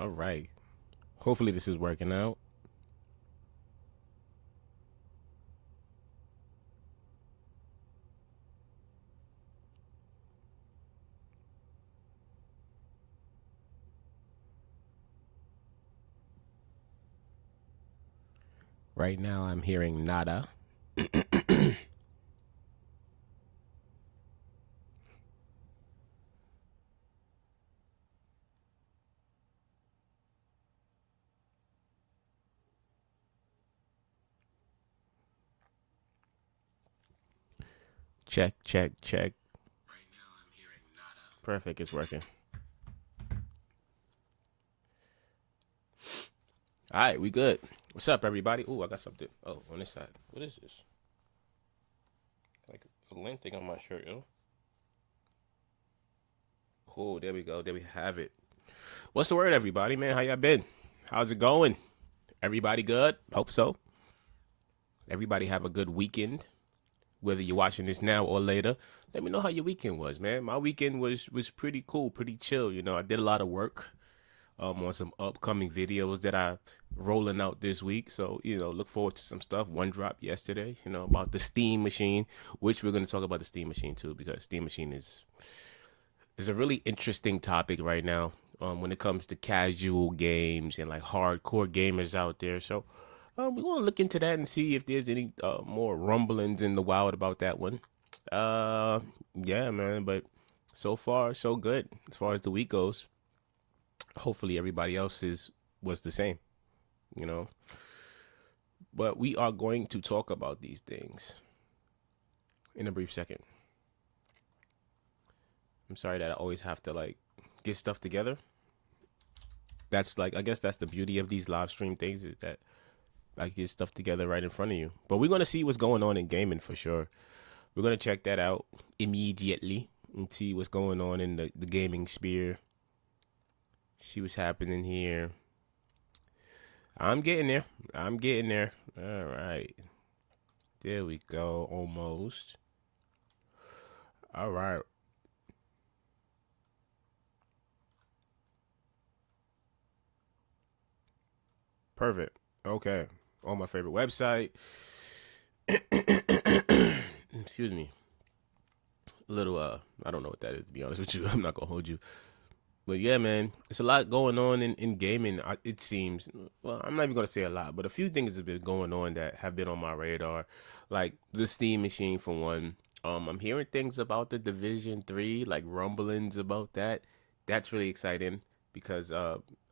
All right. Hopefully this is working out. Right now I'm hearing nada. Check, check, check. Perfect, it's working. All right, we good. What's up, everybody? Ooh, I got something. Oh, on this side. What is this? Like a lint thing on my shirt, yo. Cool. There we go. There we have it. What's the word, everybody? Man, how y'all been? How's it going? Everybody good? Hope so. Everybody have a good weekend. Whether you're watching this now or later, let me know how your weekend was, man. My weekend was pretty cool, pretty chill. You know, I did a lot of work on some upcoming videos that I rolling out this week. So, look forward to some stuff. One drop yesterday, about the Steam Machine, which we're going to talk about the Steam Machine too, because Steam Machine is a really interesting topic right now when it comes to casual games and like hardcore gamers out there. So we want to look into that and see if there's any more rumblings in the wild about that one. Uh, yeah, man. But so far, so good as far as the week goes. Hopefully, everybody else's was the same, you know. But we are going to talk about these things in a brief second. I'm sorry that I always have to like get stuff together. That's like I guess that's the beauty of these live stream things is that I get stuff together right in front of you. But we're gonna see what's going on in gaming for sure. We're gonna check that out immediately and see what's going on in the gaming sphere. See what's happening here. I'm getting there. I'm getting there. All right. There we go. Almost. All right. Perfect. Okay. On my favorite website. Excuse me. A little I don't know what that is to be honest with you. I'm not gonna hold you. But yeah, man, it's a lot going on in gaming. It seems. Well, I'm not even gonna say a lot, but a few things have been going on that have been on my radar, like the Steam Machine for one. I'm hearing things about the Division 3, like rumblings about that. That's really exciting because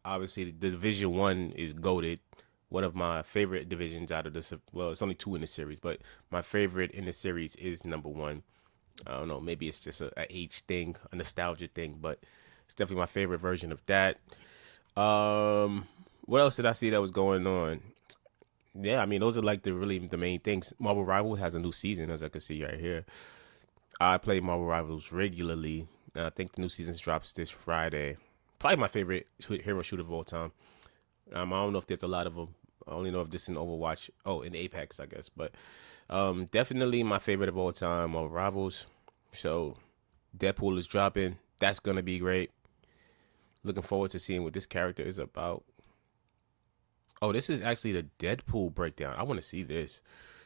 obviously the Division 1 is goaded. One of my favorite divisions out of this. Well, it's only two in the series, but my favorite in the series is number one. I don't know. Maybe it's just a age thing, a nostalgia thing, but it's definitely my favorite version of that. Um, what else did I see that was going on? Yeah, I mean those are like the main things. Marvel Rival has a new season, as I can see right here. I play Marvel Rivals regularly. And I think the new season drops this Friday. Probably my favorite hero shooter of all time. I don't know if there's a lot of them. I only know if this in Overwatch. Oh, in Apex, I guess. But definitely my favorite of all time, Marvel Rivals. So Deadpool is dropping. That's gonna be great. Looking forward to seeing what this character is about. Oh, this is actually the Deadpool breakdown. I want to see this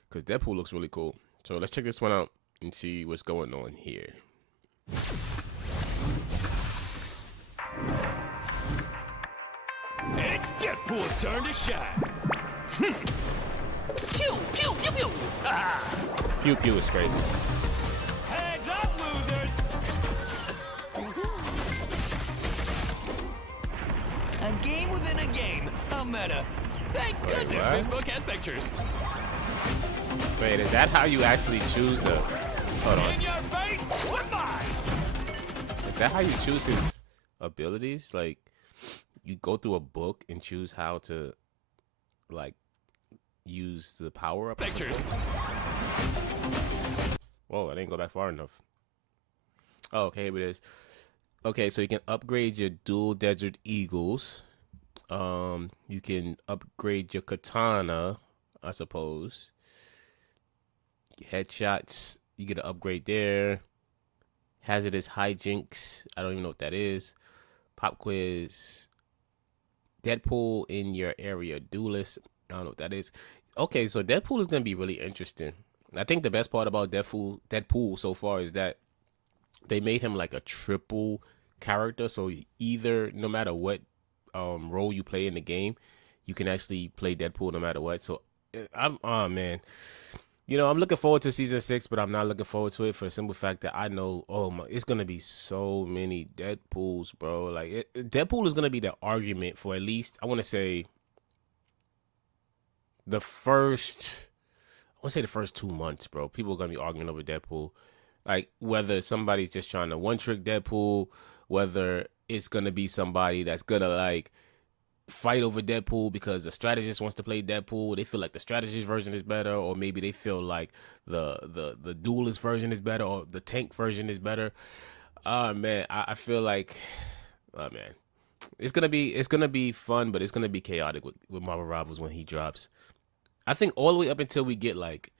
because Deadpool looks really cool. So let's check this one out and see what's going on here. It's Deadpool's turn to shine. Pew, pew, pew, pew. Pew Pew is crazy. Heads up, losers. A game within a game. A meta. Thank goodness what? this book has pictures. Wait, is that how you actually choose the? Hold on. In your face, goodbye. Is that how you choose his abilities? Like, you go through a book and choose how to, like, use the power up. Pictures. Whoa, I didn't go back far enough. Oh, okay, here it is. Okay, so you can upgrade your dual Desert Eagles. You can upgrade your katana, I suppose. Headshots, you get an upgrade there. Hazardous hijinks, I don't even know what that is. Pop quiz. Deadpool in your area duelist. I don't know what that is. Okay, so Deadpool is gonna be really interesting. I think the best part about Deadpool so far is that they made him like a triple character. So either no matter what role you play in the game, you can actually play Deadpool no matter what. So I'm oh man. You know, I'm looking forward to season 6, but I'm not looking forward to it for the simple fact that I know, oh my, it's gonna be so many Deadpools, bro. Like, Deadpool is gonna be the argument for at least I want to say the first, I want to say the first 2 months, bro. People are gonna be arguing over Deadpool, like whether somebody's just trying to one trick Deadpool, whether it's gonna be somebody that's gonna like fight over Deadpool because the strategist wants to play Deadpool. They feel like the strategist version is better, or maybe they feel like the duelist version is better, or the tank version is better. Oh man, I feel like, oh man, it's gonna be fun, but it's gonna be chaotic with Marvel Rivals when he drops. I think all the way up until we get like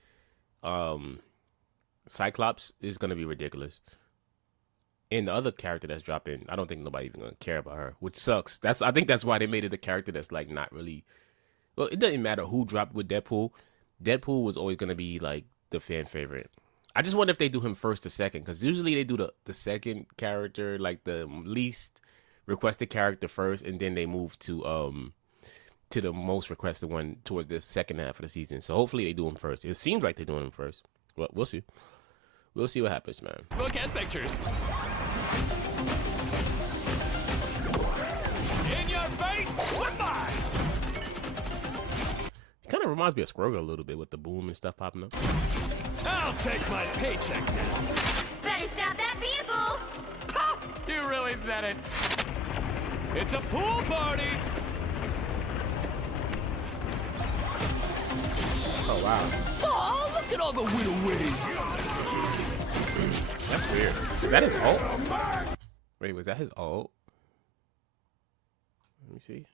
um Cyclops is gonna be ridiculous. And the other character that's dropping, I don't think nobody even gonna care about her, which sucks. I think that's why they made it a character that's like not really. Well, it doesn't matter who dropped with Deadpool. Deadpool was always gonna be like the fan favorite. I just wonder if they do him first or second, because usually they do the second character, like the least requested character first, and then they move to the most requested one towards the second half of the season. So hopefully they do him first. It seems like they're doing him first. Well, we'll see. We'll see what happens, man. Look at pictures. In your face, goodbye. Kind of reminds me of Scroger a little bit with the boom and stuff popping up. I'll take my paycheck now. Better stop that vehicle! Ha! You really said it. It's a pool party. Oh wow, Oh, look at all the little witties. that's weird. Is that his ult? Wait, was that his ult? Let me see.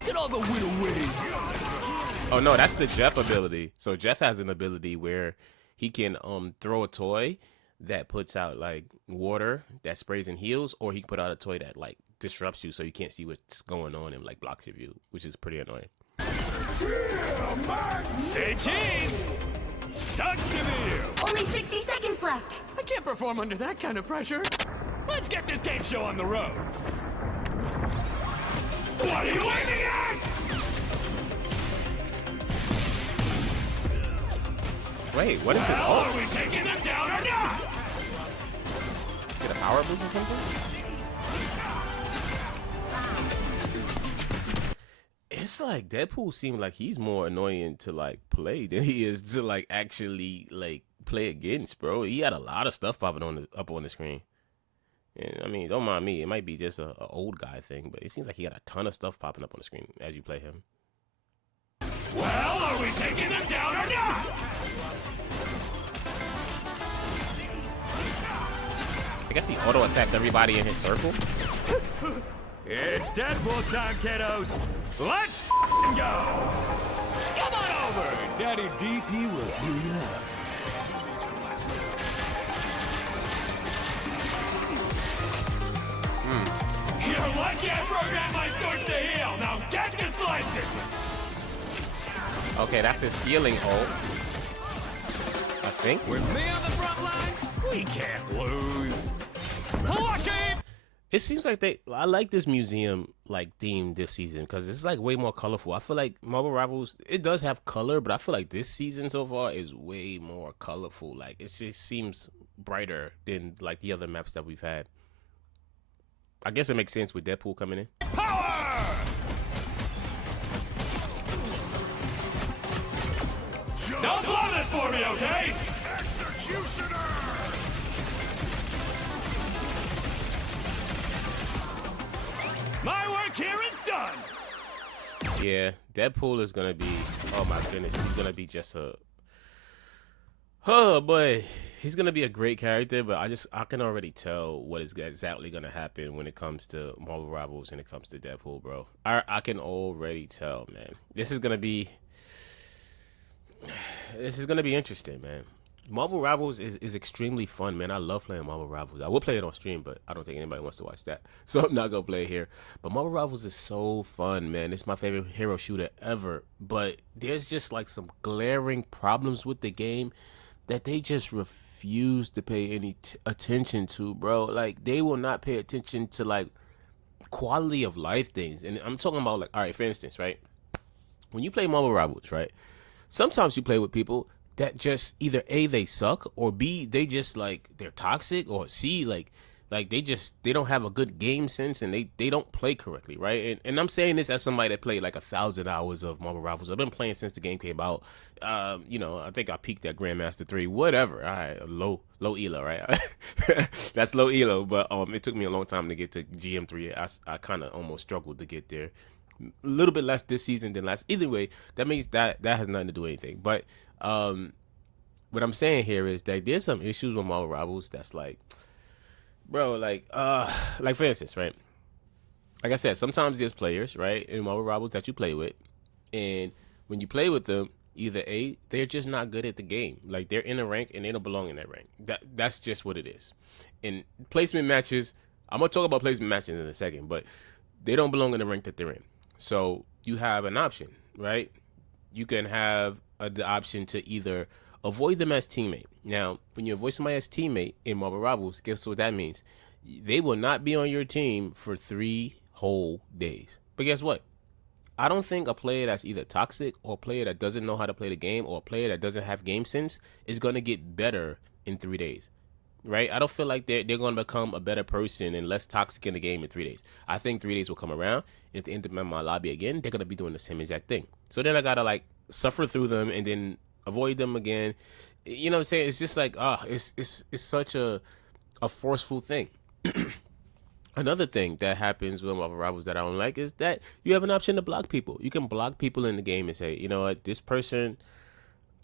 Look at all the little witties. Oh no, that's the Jeff ability. So Jeff has an ability where he can throw a toy that puts out like water that sprays and heals, or he can put out a toy that like disrupts you so you can't see what's going on and like blocks your view, which is pretty annoying. Say cheese. Sucks to be you. Only 60 seconds left. I can't perform under that kind of pressure. Let's get this game show on the road. What are you waiting at? Wait, what is his Well, ult? are we taking them down or not? Get a power boost or something? It's like Deadpool seems like he's more annoying to like play than he is to like actually like play against, bro. He had a lot of stuff popping up on the screen. And I mean, don't mind me, it might be just a old guy thing, but it seems like he got a ton of stuff popping up on the screen as you play him. Well, are we taking them down or not? I guess he auto attacks everybody in his circle. It's Deadpool time, kiddos. Let's go. Come on over. Daddy DP will heal you up. You're lucky I programmed my sword to heal. Now get to slicing. Okay, that's his healing ult. I think. With me on the front lines, we can't lose. Watch it. It seems like I like this museum like theme this season because it's like way more colorful. I feel like Marvel Rivals, it does have color, but I feel like this season so far is way more colorful. Like it just seems brighter than like the other maps that we've had. I guess it makes sense with Deadpool coming in. Power! Don't blow this for me, okay? Executioner! My work here is done! Yeah, Deadpool is gonna be, oh my goodness, he's gonna be just a, oh boy, he's gonna be a great character, but I can already tell what is exactly gonna happen when it comes to Marvel Rivals and it comes to Deadpool, bro. I can already tell, man. This is gonna be interesting, man. Marvel Rivals is extremely fun, man. I love playing Marvel Rivals. I will play it on stream, but I don't think anybody wants to watch that, so I'm not gonna play it here. But Marvel Rivals is so fun, man. It's my favorite hero shooter ever. But there's just like some glaring problems with the game that they just refuse to pay any attention to, bro. Like they will not pay attention to like quality of life things, and I'm talking about like, all right, for instance, right, when you play Marvel Rivals, right, sometimes you play with people that just either A, they suck, or B, they just like they're toxic, or C, like they don't have a good game sense, and they don't play correctly, right? And I'm saying this as somebody that played like 1,000 hours of Marvel Rivals. I've been playing since the game came out. I think I peaked at Grandmaster 3, whatever. All right, low elo, right? That's low elo, but it took me a long time to get to GM3. I kind of almost struggled to get there. A little bit less this season than last. Either way, that means that has nothing to do with anything. But what I'm saying here is that there's some issues with Marvel Rivals that's like, bro, like for instance, right? Like I said, sometimes there's players, right, in Marvel Rivals that you play with, and when you play with them, either A, they're just not good at the game. Like they're in a rank and they don't belong in that rank. That's just what it is. In placement matches, I'm gonna talk about placement matches in a second, but they don't belong in the rank that they're in. So you have an option, right? You can have the option to either avoid them as teammate. Now, when you avoid somebody as teammate in Marvel Rivals, guess what that means? They will not be on your team for 3 whole days. But guess what? I don't think a player that's either toxic or a player that doesn't know how to play the game or a player that doesn't have game sense is going to get better in 3 days. Right? I don't feel like they're going to become a better person and less toxic in the game in 3 days. I think 3 days will come around, and at the end of my lobby again, they're going to be doing the same exact thing. So then I got to like suffer through them and then avoid them again. You know what I'm saying? It's just like, it's such a forceful thing. Another thing that happens with Marvel Rivals that I don't like is that you have an option to block people. You can block people in the game and say, you know what, this person,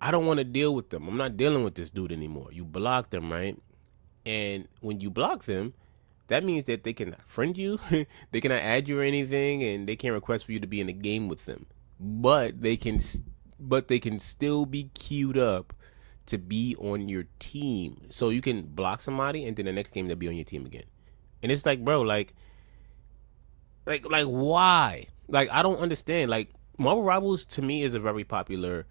I don't want to deal with them. I'm not dealing with this dude anymore. You block them, right? And when you block them, that means that they cannot friend you, they cannot add you or anything, and they can't request for you to be in a game with them. But they can still be queued up to be on your team. So you can block somebody, and then the next game they'll be on your team again. And it's like, bro, like why? Like I don't understand. Like Marvel Rivals to me is a very popular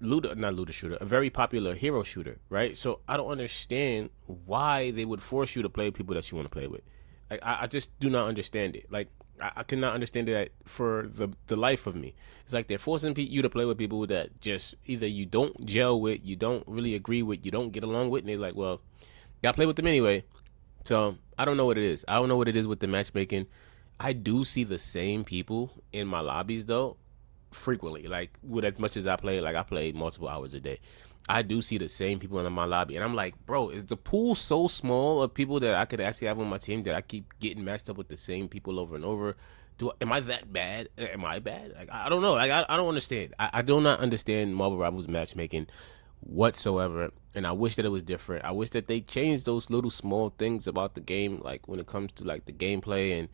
looter shooter, a very popular hero shooter, right? So I don't understand why they would force you to play with people that you want to play with. Like I just do not understand it. Like I cannot understand that for the life of me. It's like they're forcing you to play with people that just either you don't gel with, you don't really agree with, you don't get along with, and they're like, well, gotta play with them anyway. So I don't know what it is. I don't know what it is with the matchmaking. I do see the same people in my lobbies though, frequently. Like with as much as I play, like I play multiple hours a day, I do see the same people in my lobby, and I'm like, bro, is the pool so small of people that I could actually have on my team that I keep getting matched up with the same people over and over? Am I that bad? Am I bad? Like I don't know. Like I don't understand. I do not understand Marvel Rivals matchmaking whatsoever, and I wish that it was different. I wish that they changed those little small things about the game, like when it comes to like the gameplay and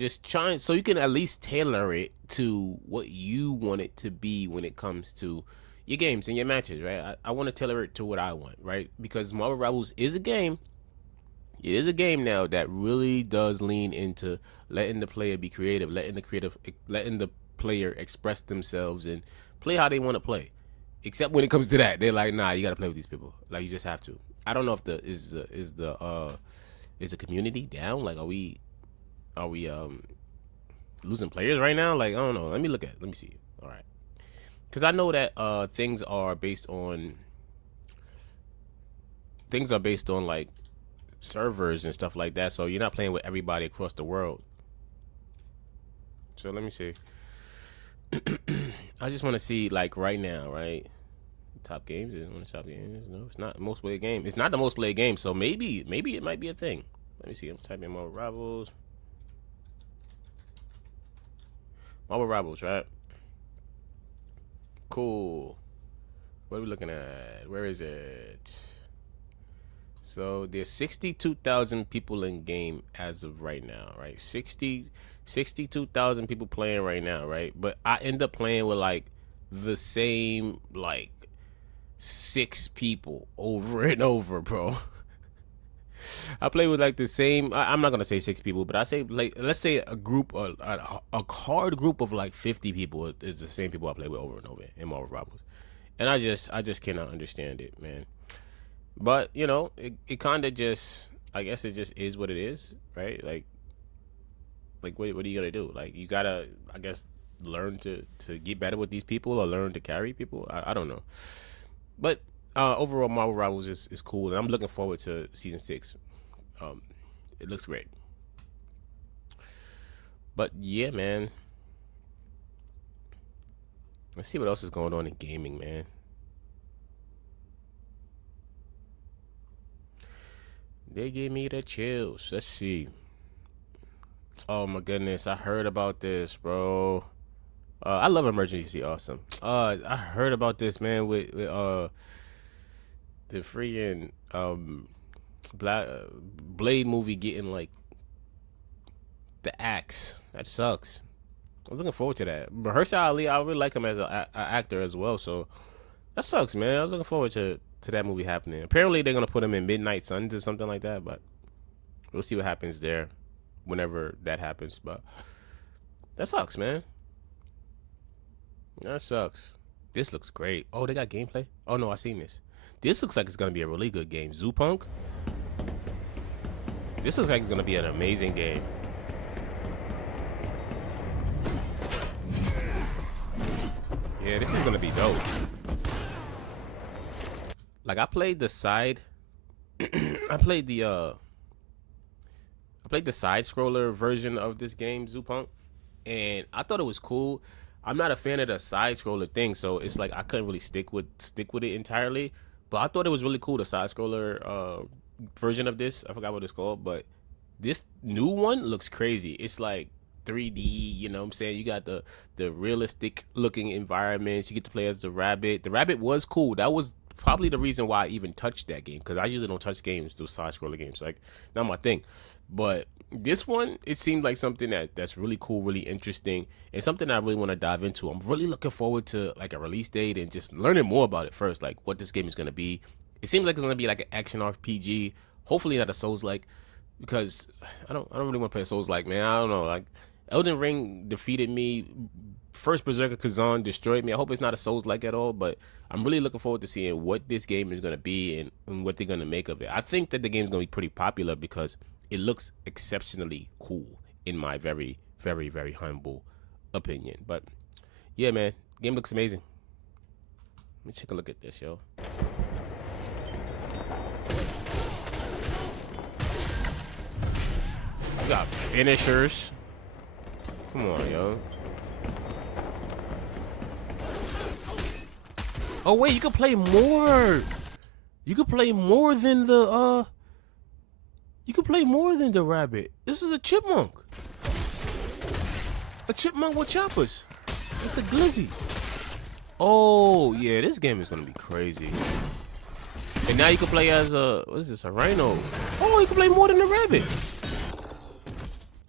just trying so you can at least tailor it to what you want it to be when it comes to your games and your matches, right? I want to tailor it to what I want, right? Because Marvel Rivals is a game. It is a game now that really does lean into letting the player be creative, letting the player express themselves and play how they want to play. Except when it comes to that, they're like, nah, you got to play with these people. Like you just have to. I don't know if is the community down? Like, are we losing players right now? Like, I don't know. Let me see. All right. Because I know that things are based on like servers and stuff like that. So you're not playing with everybody across the world. So let me see. I just want to see like right now, right? Top games is one of the top games. No, it's not the most played game. It's not the most played game. So maybe it might be a thing. Let me see. I'm typing Marvel Rivals. Marvel Rivals, right? Cool. What are we looking at? Where is it? So there's 62,000 people in game as of right now, right? 62,000 people playing right now, right? But I end up playing with like the same like 6 people over and over, bro. I play with like the same. I'm not gonna say 6 people, but I say like let's say a group, a hard group of like 50 people is the same people I play with over and over in Marvel Rivals, and I just cannot understand it, man. But you know, it kind of just, I guess it just is what it is, right? Like what are you gonna do? Like you gotta, I guess, learn to get better with these people or learn to carry people. I don't know, but overall, Marvel Rivals is cool, and I'm looking forward to season 6. It looks great. But yeah, man. Let's see what else is going on in gaming, man. They gave me the chills. Let's see. Oh my goodness, I heard about this, bro. I love Emergency Awesome. I heard about this, man, with the freaking Blade movie getting like the axe. That sucks. I was looking forward to that. Mahershala Ali, I really like him as an actor as well, so that sucks, man. I was looking forward to that movie happening. Apparently, they're gonna put him in Midnight Suns or something like that, but we'll see what happens there whenever that happens. But that sucks, man. That sucks. This looks great. Oh, they got gameplay? Oh no, I seen this. This looks like it's gonna be a really good game. Zoo Punk. This looks like it's gonna be an amazing game. Yeah, this is gonna be dope. Like I played the side I played the side scroller version of this game, Zoo Punk, and I thought it was cool. I'm not a fan of the side scroller thing, so it's like I couldn't really stick with it entirely. But I thought it was really cool, the side scroller version of this. I forgot what it's called, but this new one looks crazy. It's like 3D, you know what I'm saying? You got the realistic looking environments. You get to play as the rabbit. The rabbit was cool. That was probably the reason why I even touched that game, because I usually don't touch games, those side scroller games, like not my thing. But this one, it seemed like something that's really cool, really interesting, and something I really want to dive into. I'm really looking forward to like a release date and just learning more about it first, like what this game is gonna be. It seems like it's gonna be like an action RPG, hopefully not a Souls-like, because I don't really want to play a Souls-like, man. I don't know, like Elden Ring defeated me. First Berserker Kazan destroyed me. I hope it's not a Souls-like at all, but I'm really looking forward to seeing what this game is going to be and what they're going to make of it. I think that the game is going to be pretty popular because it looks exceptionally cool, in my very, very, very humble opinion. But yeah, man, game looks amazing. Let me take a look at this, yo. We got finishers. Come on, yo. Oh wait, you can play more. You can play more than the you can play more than the rabbit. This is a chipmunk. A chipmunk with choppers. With the glizzy. Oh yeah, this game is gonna be crazy. And now you can play as a, what is this, a rhino? Oh, you can play more than the rabbit.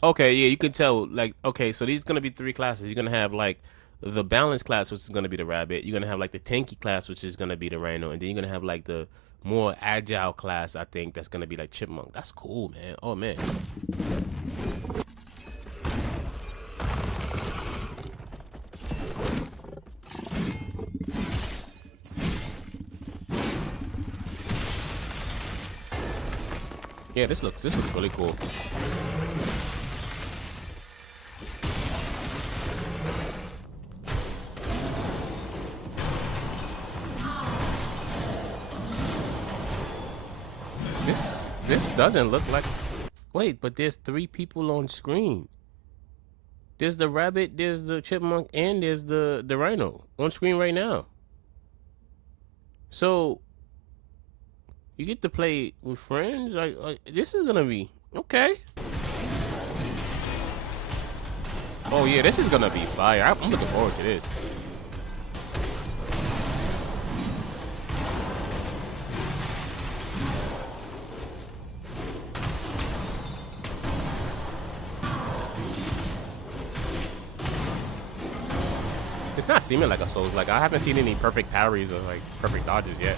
Okay, yeah, you can tell, like, okay, so these are gonna be 3 classes. You're gonna have like the balance class, which is gonna be the rabbit. You're gonna have like the tanky class, which is gonna be the rhino, and then you're gonna have like the more agile class, I think, that's gonna be like chipmunk. That's cool, man. Oh man. Yeah, this looks really cool. This doesn't look like. Wait, but there's 3 people on screen. There's the rabbit, there's the chipmunk, and there's the rhino on screen right now. So you get to play with friends. Like this is gonna be okay. Oh yeah, this is gonna be fire. I'm looking forward to this. not seeming like a Souls. Like I haven't seen any perfect parries or like perfect dodges yet.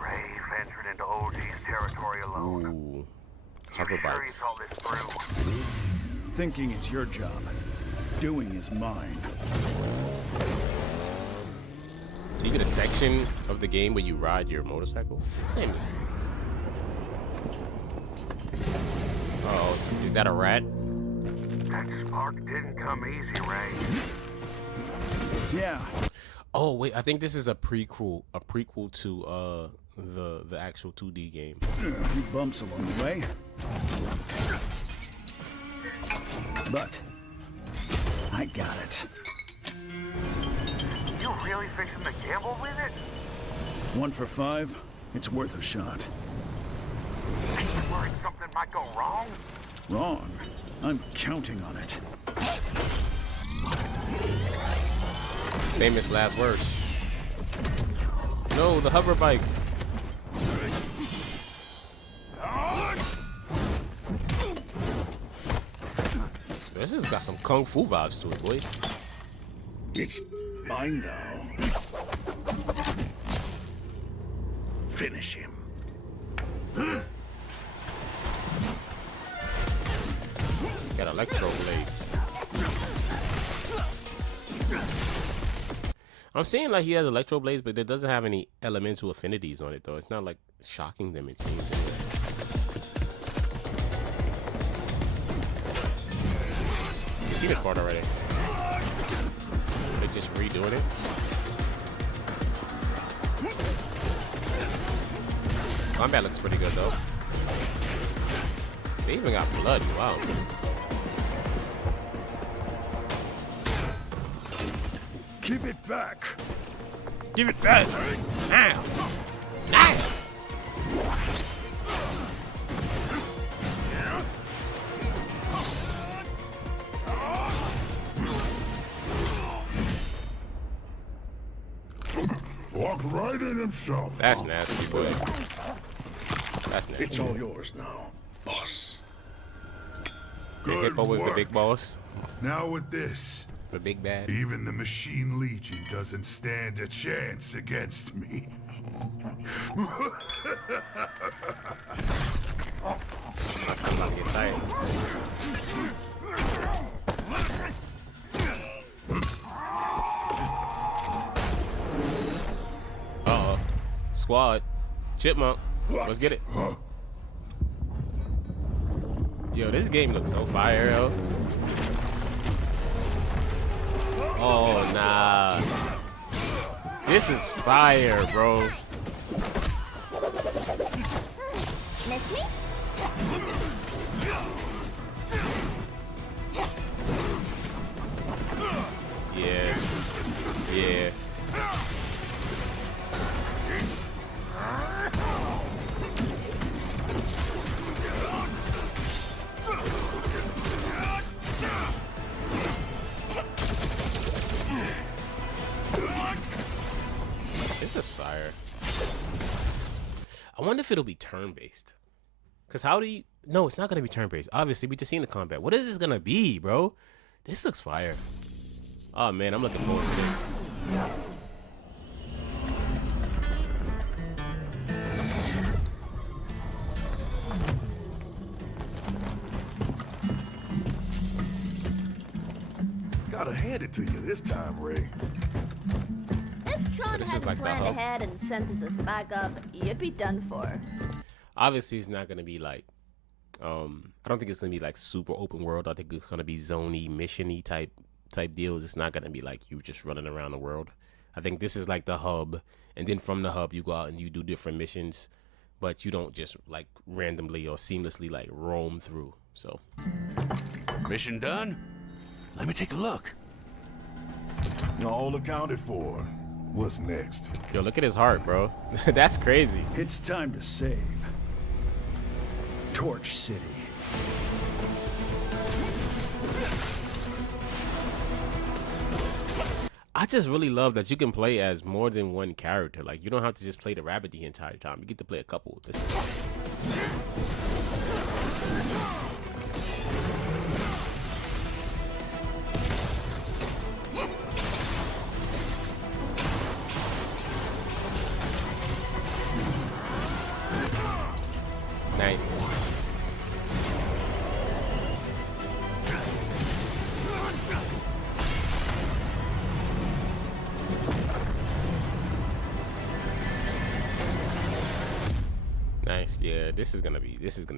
Ray ventured into OG's territory alone. Ooh, You hover sure he bikes. saw this through? Thinking is your job. Doing is mine. So you get a section of the game where you ride your motorcycle. Famous. Uh-oh, is that a rat? That spark didn't come easy, Ray. Yeah, Oh wait, I think this is a prequel to the actual 2D game. a few bumps along the way. But I got it. You really fixing to gamble with it? 1 for 5. It's worth a shot. Ain't you worried something might go wrong? Wrong. I'm counting on it. Famous last words. No, the hover bike. This has got some kung fu vibes to it, boy. It's mine now. Finish him. Got electro blades. I'm seeing like he has electro blades, but it doesn't have any elemental affinities on it though. It's not like shocking them, it seems. You see this part already. They're just redoing it. Combat looks pretty good though. They even got blood. Wow. Give it back. Give it back. Now. Now. Walked right in himself. That's nasty, boy. That's nasty. It's all yours now, boss. Big Hippo was the big boss. Now with this, The big bad. even the Machine Legion doesn't stand a chance against me. I'm about to get tired. Uh-oh. Squad. Chipmunk. Let's get it. Yo, this game looks so fire, yo. Oh, nah. This is fire, bro. Miss me? Yeah. Yeah. This is fire. I wonder if it'll be turn-based. Cause how do you? No, it's not gonna be turn-based. Obviously, we just seen the combat. What is this gonna be, bro? This looks fire. Oh man, I'm looking forward to this. Gotta hand it to you this time, Ray. If Tron this is hadn't like the planned hub? ahead and sent us back up, you'd be done for. Obviously, it's not gonna be like. I don't think it's gonna be like super open world. I think it's gonna be zony, missiony type deals. It's not gonna be like you just running around the world. I think this is like the hub, and then from the hub you go out and you do different missions, but you don't just like randomly or seamlessly like roam through. So Mission done? Let me take a look. All accounted for. What's next? yo, look at his heart, bro. That's crazy. It's time to save Torch City. I just really love that you can play as more than one character. Like you don't have to just play the rabbit the entire time. You get to play a couple. Nice. Nice. Yeah, this is gonna be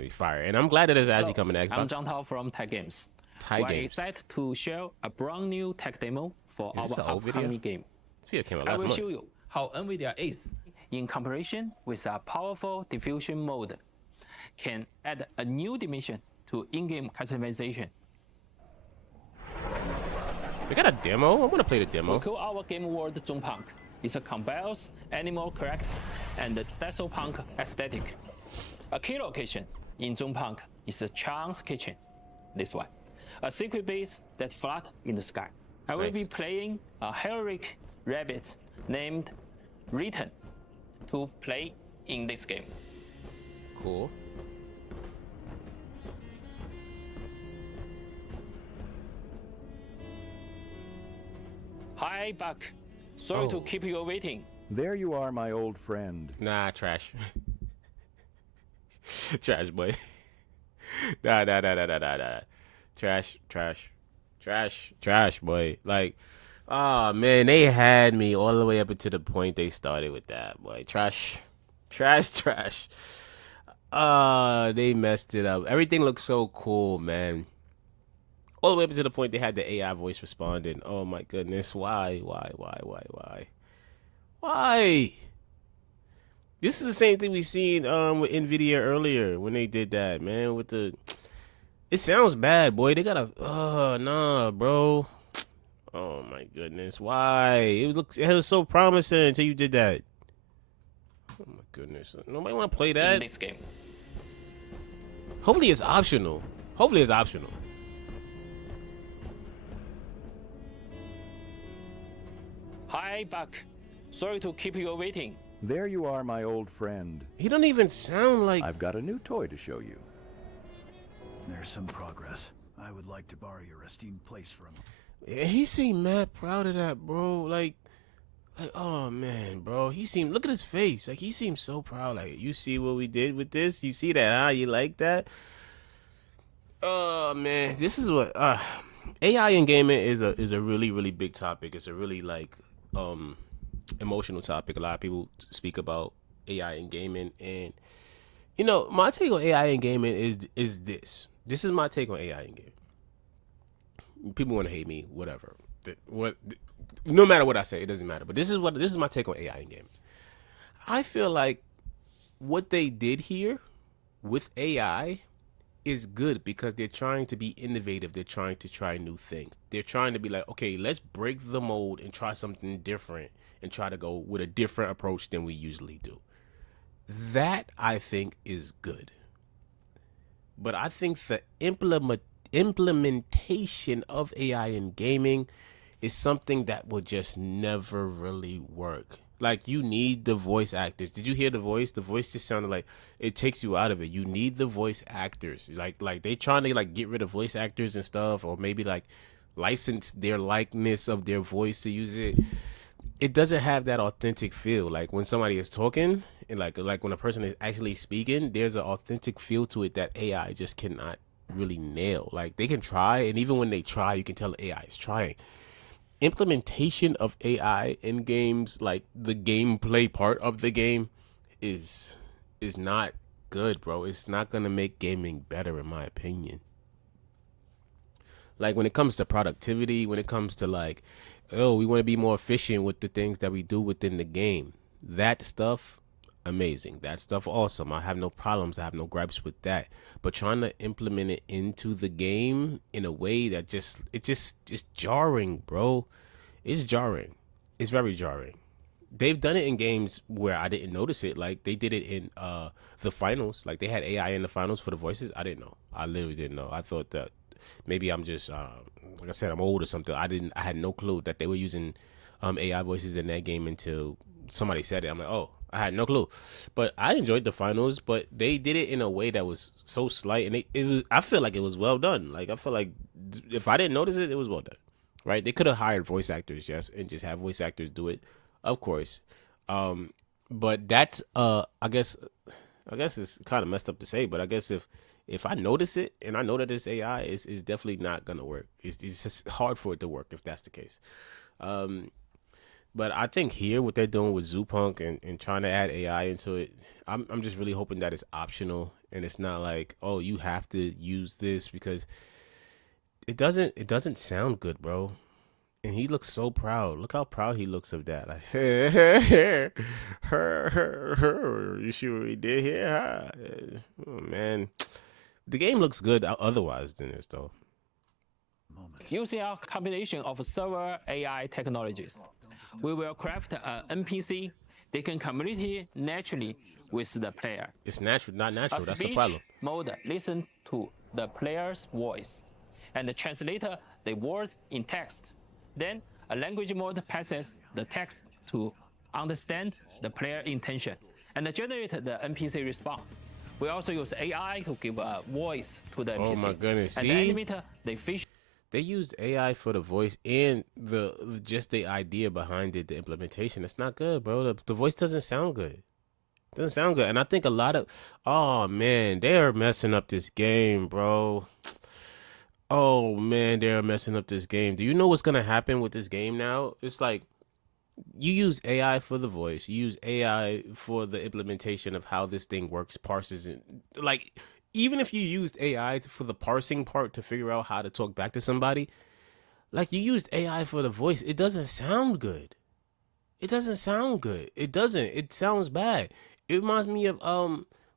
fire. And I'm glad that it's actually coming to Xbox. I'm Zhang Tao from Tech Games. Thai We're Games. excited to share a brand new tech demo for Is this our an old video? upcoming game. This video came out I last will month. show you how NVIDIA is, in comparison with a powerful diffusion mode, can add a new dimension to in-game customization. They got a demo. I want to play the We demo. call our game world Zonepunk. It combines animal characters and the Punk aesthetic. A key location in Zonepunk is the Chang's kitchen. This one, a secret base that floats in the sky. I will Nice. be playing a heroic rabbit named Return to play in this game. Cool. Hi, Buck. Sorry to Oh. keep you waiting. There you are, my old friend. Nah, trash. Trash, boy. Nah. Trash, boy. Like, oh man, they had me all the way up until the point they started with that, boy. Trash. They messed it up. Everything looked so cool, man. All the way up to the point they had the AI voice responding. Oh my goodness, why? This is the same thing we seen with Nvidia earlier when they did that, man. With the, it sounds bad, boy. They gotta, nah, bro. Oh my goodness, why? It was so promising until you did that. Oh my goodness, nobody want to play In that. this game. Hopefully it's optional. Hi, Buck. Sorry to keep you waiting. There you are, my old friend. He don't even sound like. I've got a new toy to show you. There's some progress. I would like to borrow your esteemed place for a moment. He seemed mad proud of that, bro. Like, oh man, bro. Look at his face. Like, he seems so proud. Like, you see what we did with this? You see that, huh? You like that? Oh man, this is what AI in gaming is a really, really big topic. It's a really emotional topic. A lot of people speak about AI in gaming, and you know, my take on AI in gaming is this. This is my take on AI in gaming. People want to hate me, whatever. No matter what I say, it doesn't matter. But this is my take on AI in gaming. I feel like what they did here with AI is good because they're trying to be innovative. They're trying to try new things. They're trying to be like, okay, let's break the mold and try something different and try to go with a different approach than we usually do. That, I think, is good. But I think the implementation of AI in gaming is something that will just never really work. Like, you need the voice actors. Did you hear the voice? The voice just sounded like it takes you out of it. You need the voice actors. Like they trying to like get rid of voice actors and stuff, or maybe like license their likeness of their voice to use it. It doesn't have that authentic feel. Like when somebody is talking and like when a person is actually speaking, there's an authentic feel to it that AI just cannot really nail. Like, they can try, and even when they try, you can tell the AI is trying. Implementation of AI in games, like the gameplay part of the game, is not good, bro. It's not gonna make gaming better, in my opinion. Like, when it comes to productivity, when it comes to like, oh, we want to be more efficient with the things that we do within the game, that stuff, amazing. That stuff, awesome. I have no problems. I have no gripes with that. But trying to implement it into the game in a way that just jarring, bro. It's jarring. It's very jarring. They've done it in games where I didn't notice it. Like, they did it in the finals. Like, they had AI in the finals for the voices. I didn't know. I literally didn't know. I thought that maybe I'm just like I said, I'm old or something. I had no clue that they were using AI voices in that game until somebody said it. I'm like, oh, I had no clue. But I enjoyed the finals, but they did it in a way that was so slight, and I feel like it was well done. Like, I feel like if I didn't notice it, it was well done. Right? They could have hired voice actors, yes, and just have voice actors do it, of course. But that's I guess I guess it's kind of messed up to say, but I guess if I notice it and I know that it's AI, it's definitely not gonna work. It's just hard for it to work if that's the case. But I think here what they're doing with Zoopunk and trying to add AI into it, I'm just really hoping that it's optional and it's not like, oh, you have to use this, because it doesn't sound good, bro. And he looks so proud. Look how proud he looks of that. Like, you see what we did here? Huh? Oh, man. The game looks good otherwise than this, though. Using a combination of several AI technologies, we will craft an NPC that can communicate naturally with the player. It's natural, not natural. A That's the speech problem. mode listen to the player's voice and translate the word in text. Then a language mode passes the text to understand the player intention and generate the NPC response. We also use AI to give a voice to the NPC. Oh my goodness! And See? animate the facial. They used AI for the voice and just the idea behind it, the implementation. It's not good, bro. The voice doesn't sound good. It doesn't sound good. And I think a lot of, oh man, they are messing up this game, bro. Oh man, they're messing up this game. Do you know what's gonna happen with this game now? It's like you use AI for the voice, you use AI for the implementation of how this thing works, parses it. Like, even if you used AI for the parsing part to figure out how to talk back to somebody, like you used AI for the voice, it doesn't sound good. It doesn't sound good. It doesn't. It sounds bad. It reminds me of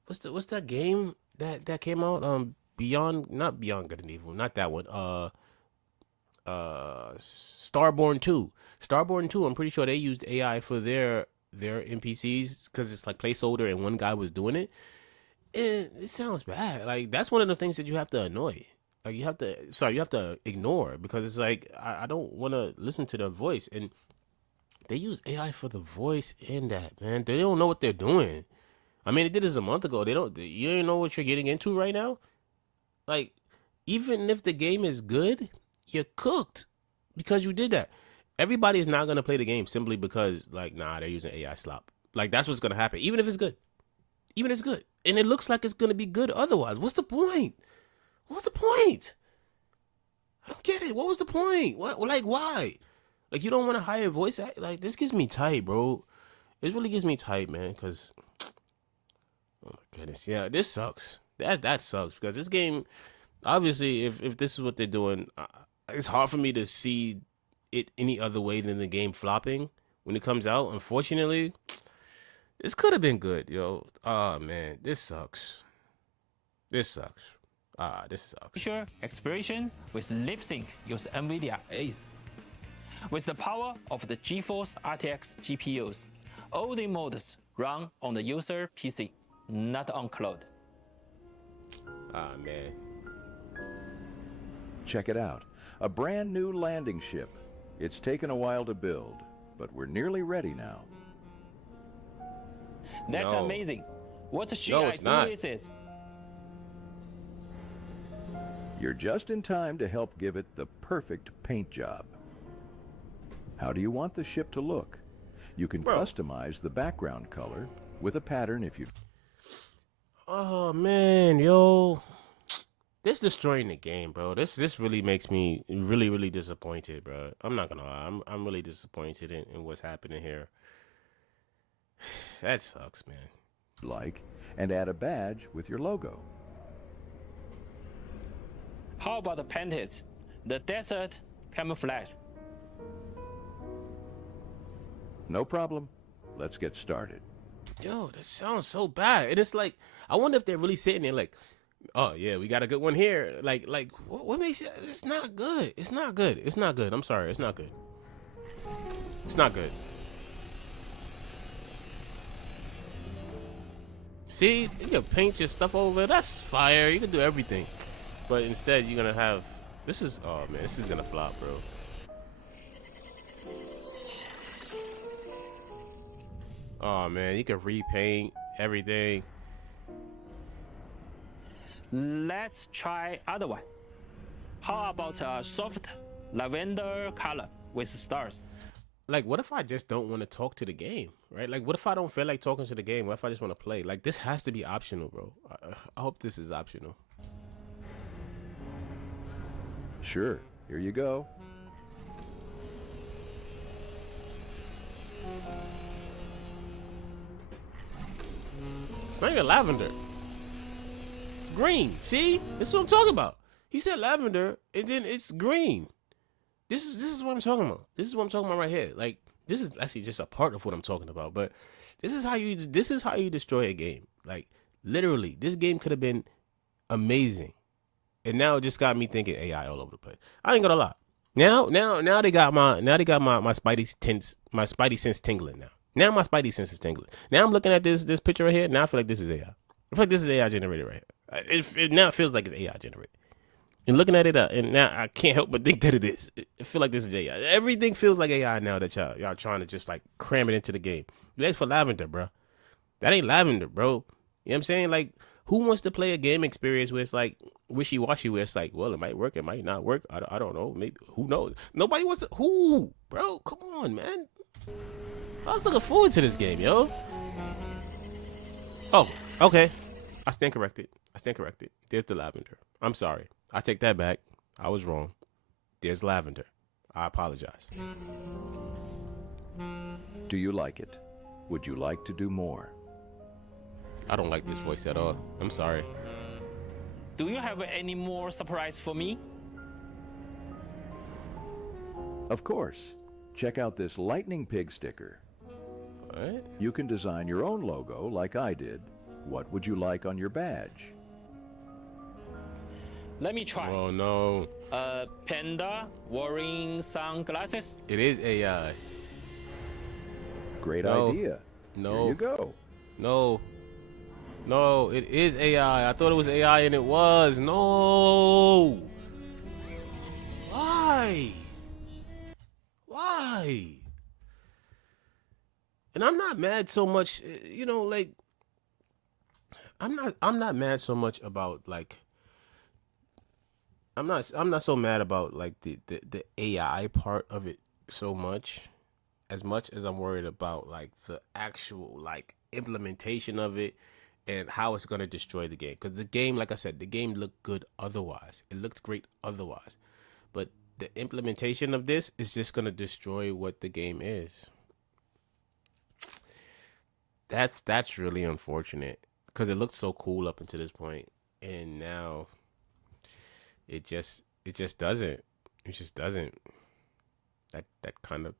what's that game that came out? Not Beyond Good and Evil, not that one. Starborn 2. Starborn 2, I'm pretty sure they used AI for their NPCs because it's like placeholder and one guy was doing it. And it sounds bad. Like, that's one of the things that you have to annoy. Like, you have to ignore, because it's like, I don't want to listen to their voice. And they use AI for the voice in that, man. They don't know what they're doing. I mean, they did this a month ago. You don't know what you're getting into right now? Like, even if the game is good, you're cooked because you did that. Everybody is not going to play the game simply because, like, nah, they're using AI slop. Like, that's what's going to happen, even if it's good. Even if it's good. And it looks like it's going to be good otherwise. What's the point? What's the point? I don't get it. What was the point? What? Like, why? Like, you don't want to hire a voice act? Like, this gets me tight, bro. It really gets me tight, man, because, oh, my goodness. Yeah, this sucks. That sucks, because this game, obviously, if this is what they're doing, it's hard for me to see it any other way than the game flopping when it comes out. Unfortunately, this could have been good, yo. Oh, man, this sucks. This sucks. This sucks. Feature expression with lip sync use NVIDIA Ace. With the power of the GeForce RTX GPUs, all the modes run on the user PC, not on cloud. Ah, man. Check it out. A brand new landing ship. It's taken a while to build, but we're nearly ready now. That's No. amazing. What should No, I it's do not. with this? You're just in time to help give it the perfect paint job. How do you want the ship to look? You can Bro. customize the background color with a pattern if you... Oh, man, yo. This destroying the game, bro. This really makes me really, really disappointed, bro. I'm not gonna lie. I'm really disappointed in what's happening here. That sucks, man. like, and add a badge with your logo. How about the painted, the desert camouflage? No problem. Let's get started. Yo, this sounds so bad. And it's like, I wonder if they're really sitting there like, oh yeah, we got a good one here. Like what makes it? It's not good. It's not good. It's not good. I'm sorry. It's not good. It's not good. See, you can paint your stuff over. That's fire. You can do everything. But instead, you're gonna have this is oh man, this is gonna flop, bro. Oh man, you can repaint everything. Let's try other one. How about a soft lavender color with stars? like, what if I just don't want to talk to the game, right? Like, what if I don't feel like talking to the game? What if I just want to play? Like, this has to be optional, bro. I hope this is optional. Sure, here you go. It's not even lavender. It's green. See? This is what I'm talking about. He said lavender, and then it's green. This is what I'm talking about. This is what I'm talking about right here. Like, this is actually just a part of what I'm talking about. But this is how you destroy a game. Like, literally, this game could have been amazing, and now it just got me thinking AI all over the place. I ain't gonna lie. Now they got my spidey sense tingling now. Now my spidey sense is tingling. Now I'm looking at this picture right here. Now I feel like this is AI. I feel like this is AI generated right here. Now it feels like it's AI generated. And looking at it, and now I can't help but think that it is. I feel like this is AI. Everything feels like AI now that y'all trying to just like cram it into the game. You asked for lavender, bro. That ain't lavender, bro. You know what I'm saying? Like, who wants to play a game experience where it's like wishy-washy, where it's like, well, it might work, it might not work. I don't know. Maybe, who knows? Nobody wants to. Who, bro? Come on, man. I was looking forward to this game, yo. Oh, okay. I stand corrected. There's the lavender. I'm sorry. I take that back. I was wrong. There's lavender. I apologize. Do you like it? Would you like to do more? I don't like this voice at all. I'm sorry. Do you have any more surprise for me? Of course. Check out this lightning pig sticker. What? You can design your own logo like I did. What would you like on your badge? Let me try. Oh no. A panda wearing sunglasses. It is AI. Great No. idea. No. Here you go. No, it is AI. I thought it was AI and it was. No. Why? And I'm not mad so much, you know, like, I'm not mad so much about, like, I'm not so mad about like the AI part of it so much as I'm worried about like the actual like implementation of it and how it's gonna destroy the game. Because the game, like I said, the game looked good otherwise. It looked great otherwise, but the implementation of this is just gonna destroy what the game is. That's really unfortunate because it looked so cool up until this point, and now it just doesn't. It just doesn't. That kind of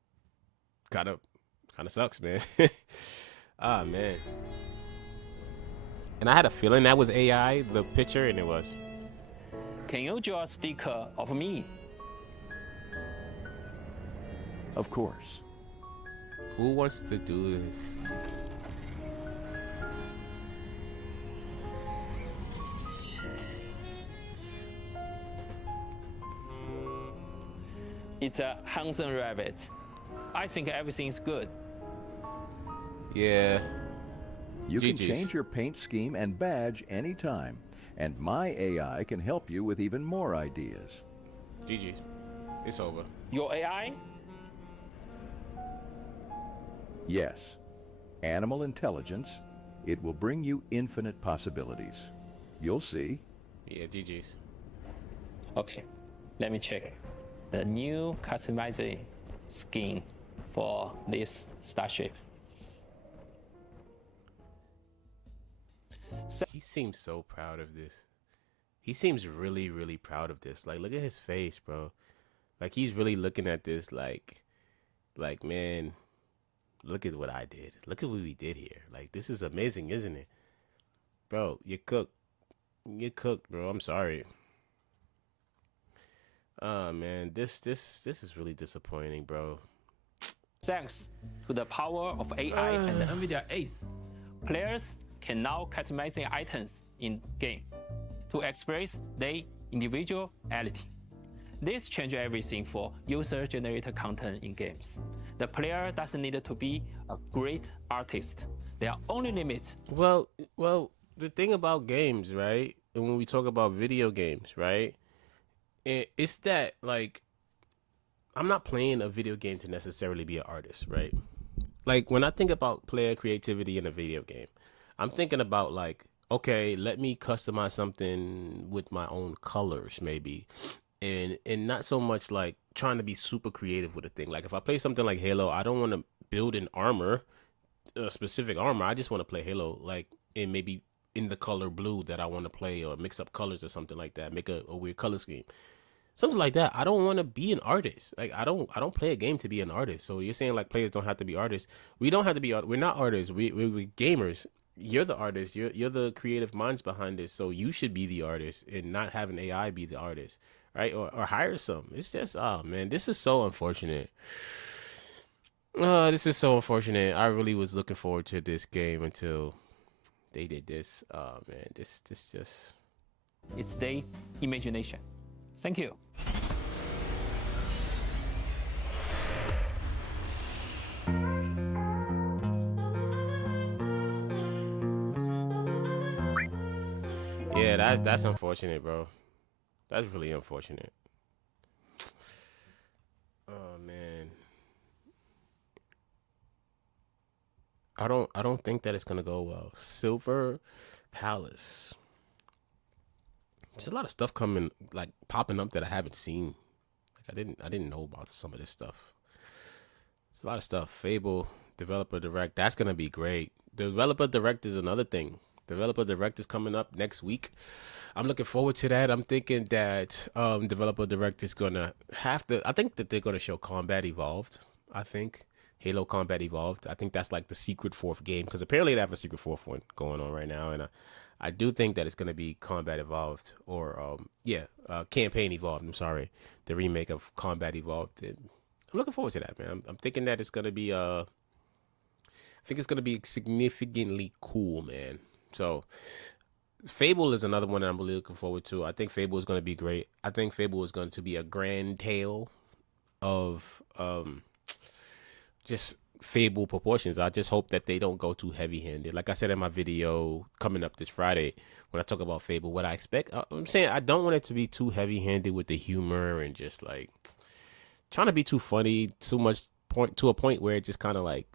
sucks, man. Ah, man. And I had a feeling that was AI, the picture, and it was. Can you draw a sticker of me? Of course. Who wants to do this? It's a Hansen rabbit. I think everything's good. Yeah. You can GG's. change your paint scheme and badge anytime, and my AI can help you with even more ideas. GG. It's over. Your AI? Yes, animal intelligence. It will bring you infinite possibilities. You'll see. Yeah, GG's. Okay, let me check. The new customizing skin for this starship. He seems so proud of this. He seems really, really proud of this. Like, look at his face, bro. Like, he's really looking at this like, man, look at what I did. Look at what we did here. Like, this is amazing, isn't it? Bro, you cooked. You cooked, bro. I'm sorry. Oh, man, this is really disappointing, bro. Thanks to the power of AI and NVIDIA Ace, players can now customize their items in game to express their individuality. This changes everything for user-generated content in games. The player doesn't need to be a great artist. Their only limit. Well, the thing about games, right? And when we talk about video games, right? It's that, like, I'm not playing a video game to necessarily be an artist, right? Like when I think about player creativity in a video game, I'm thinking about like, okay, let me customize something with my own colors, maybe, and not so much like trying to be super creative with a thing. Like if I play something like Halo, I don't want to build an armor, a specific armor. I just want to play Halo, like, and maybe in the color blue that I want to play, or mix up colors or something like that, make a weird color scheme. Something like that. I don't want to be an artist. Like I don't play a game to be an artist. So you're saying like players don't have to be artists. We don't have to be we're not artists. We're gamers. You're the artist. You're the creative minds behind this. So you should be the artist and not have an AI be the artist, right? Or hire some. It's just, oh man, this is so unfortunate. This is so unfortunate. I really was looking forward to this game until they did this. Oh man, this just. It's their imagination. Thank you. Yeah, that's unfortunate, bro. That's really unfortunate. Oh man. I don't think that it's gonna go well. Silver Palace. There's a lot of stuff coming, like popping up that I haven't seen. Like I didn't know about some of this stuff. It's a lot of stuff. Fable, Developer Direct. That's gonna be great. Developer Direct is another thing. Developer Direct is coming up next week. I'm looking forward to that. I'm thinking that Developer Direct is gonna have to. I think that they're gonna show Combat Evolved. I think Halo Combat Evolved. I think that's like the secret fourth game, because apparently they have a secret fourth one going on right now, and I do think that it's gonna be Combat Evolved, or Campaign Evolved. I'm sorry, the remake of Combat Evolved. And I'm looking forward to that, man. I'm thinking that it's gonna be I think it's gonna be significantly cool, man. So Fable is another one that I'm really looking forward to. I think Fable is going to be great. I think Fable is going to be a grand tale of just Fable proportions. I just hope that they don't go too heavy-handed. Like I said in my video coming up this Friday, when I talk about Fable, what I expect, I'm saying I don't want it to be too heavy-handed with the humor and just like trying to be too funny, too much to a point where it just kind of like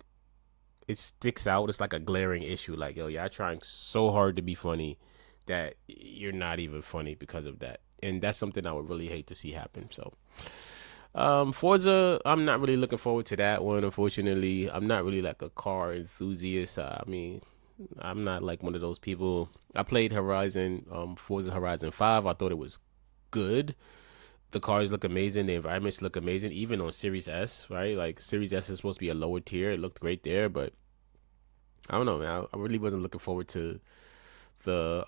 it sticks out. It's like a glaring issue. Like, yo, y'all trying so hard to be funny that you're not even funny because of that. And that's something I would really hate to see happen. So, Forza, I'm not really looking forward to that one, unfortunately. I'm not really like a car enthusiast. I mean, I'm not like one of those people. I played Forza Horizon 5. I thought it was good. The cars look amazing. The environments look amazing, even on Series S, right? Like Series S is supposed to be a lower tier. It looked great there, but I don't know, man. I really wasn't looking forward to the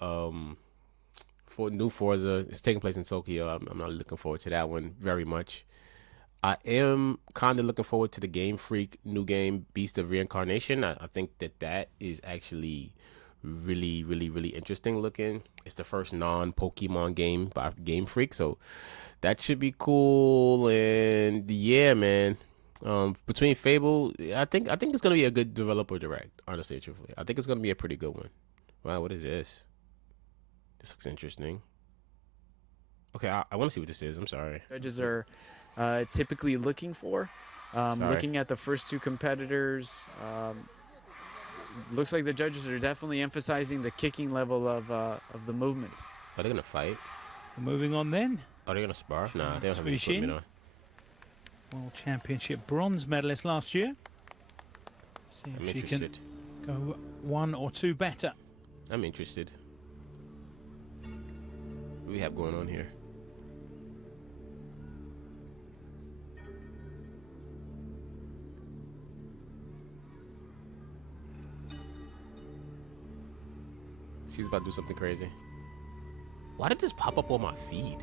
for new Forza. It's taking place in Tokyo. I'm not looking forward to that one very much. I am kind of looking forward to the Game Freak new game, Beast of Reincarnation. I think that is actually really, really, really interesting looking. It's the first non-Pokemon game by Game Freak, so that should be cool. And yeah, man, between Fable, I think it's gonna be a good Developer Direct. Honestly and truthfully, I think it's gonna be a pretty good one. Wow, what is this? This looks interesting. Okay, I want to see what this is. I'm sorry. Judges are typically looking for. Looking at the first two competitors, looks like the judges are definitely emphasizing the kicking level of the movements. Are they gonna fight? Moving on then. Are they gonna spar? Nah, they don't have any equipment on. World Championship bronze medalist last year. See if she can go one or two better. I'm interested. What do we have going on here? She's about to do something crazy. Why did this pop up on my feed?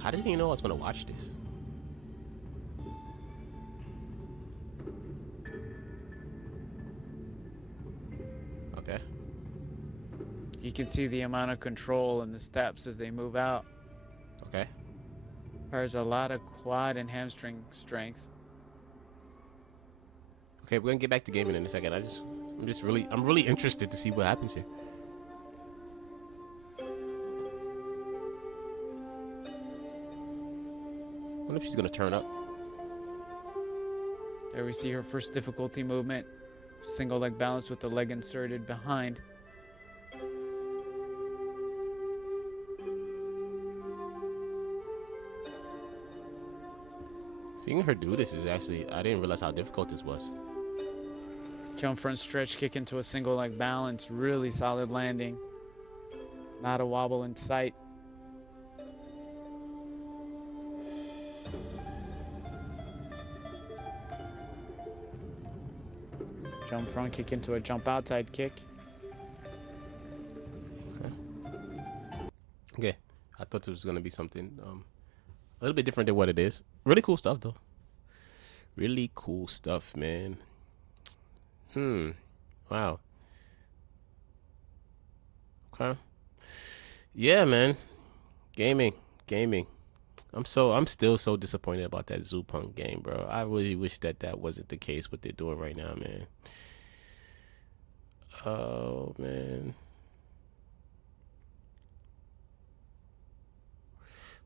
How did you know I was gonna watch this? Okay. You can see the amount of control in the steps as they move out. Okay. There's a lot of quad and hamstring strength. Okay, we're gonna get back to gaming in a second. I'm really interested to see what happens here. wonder if she's gonna turn up. There we see her first difficulty movement. Single leg balance with the leg inserted behind. Seeing her do this is actually, I didn't realize how difficult this was. Jump front stretch kick into a single leg balance. Really solid landing. Not a wobble in sight. Jump front kick into a jump outside kick. Okay. I thought it was going to be something a little bit different than what it is. Really cool stuff, though. Really cool stuff, man. Wow. Okay. Yeah, man. Gaming. I'm still so disappointed about that Zoo Punk game, bro. I really wish that wasn't the case, what they're doing right now, man. Oh, man.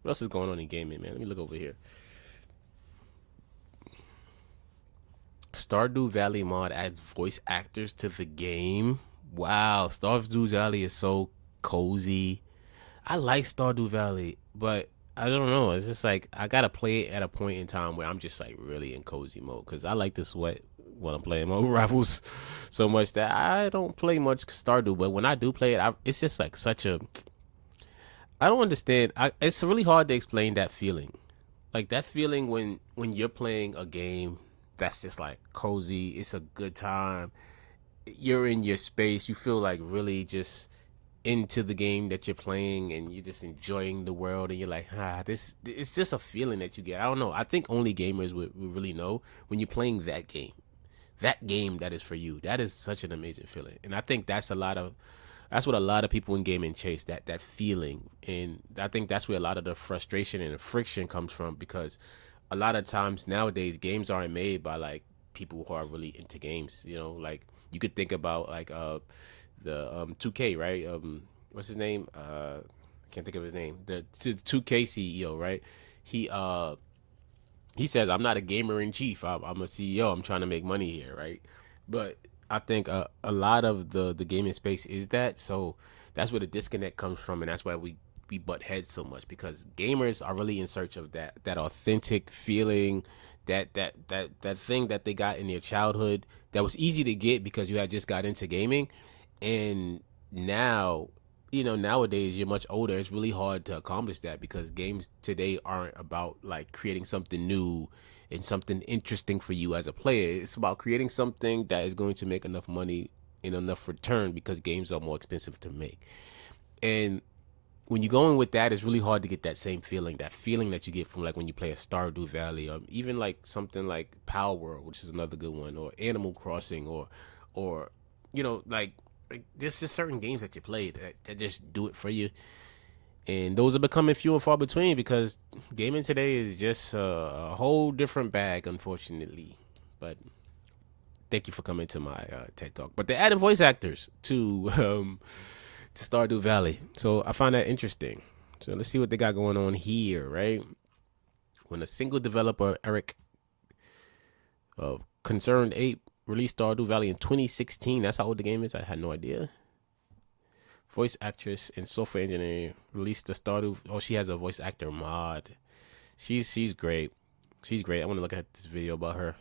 What else is going on in gaming, man? Let me look over here. Stardew Valley mod adds voice actors to the game. Wow, Stardew Valley is so cozy. I like Stardew Valley, but I don't know. It's just like I gotta play it at a point in time where I'm just like really in cozy mode, because I like to sweat when I'm playing Marvel Rivals so much that I don't play much Stardew. But when I do play it, it's just like such a, I don't understand. It's really hard to explain that feeling. Like that feeling when you're playing a game that's just like cozy. It's a good time. You're in your space. You feel like really just into the game that you're playing, and you're just enjoying the world, and you're like, this, it's just a feeling that you get. I don't know. I think only gamers would really know when you're playing that game that is for you. That is such an amazing feeling. And I think that's what a lot of people in gaming chase, that feeling. And I think that's where a lot of the frustration and the friction comes from, because a lot of times nowadays games aren't made by like people who are really into games. You know, like you could think about like the 2K, right? What's his name? I can't think of his name. The 2K CEO, right? He says, I'm not a gamer in chief. I'm a CEO. I'm trying to make money here, right? But I think a lot of the gaming space is that. So that's where the disconnect comes from, and that's why we butt heads so much, because gamers are really in search of that authentic feeling, that thing that they got in their childhood that was easy to get because you had just got into gaming. And now, you know, nowadays you're much older, it's really hard to accomplish that, because games today aren't about like creating something new and something interesting for you as a player. It's about creating something that is going to make enough money and enough return, because games are more expensive to make. And when you go in with that, it's really hard to get that same feeling, that you get from like when you play a Stardew Valley, or even like something like Power World, which is another good one, or Animal Crossing, or you know, like there's just certain games that you play that just do it for you. And those are becoming few and far between, because gaming today is just a whole different bag, unfortunately. But thank you for coming to my TED Talk. But they added voice actors to Stardew Valley, so I find that interesting. So let's see what they got going on here, right? When a single developer, Eric of Concerned Ape, released Stardew Valley in 2016. That's how old the game is. I had no idea. Voice actress and software engineer released the Stardew. Oh, she has a voice actor mod. She's great. She's great. I want to look at this video about her.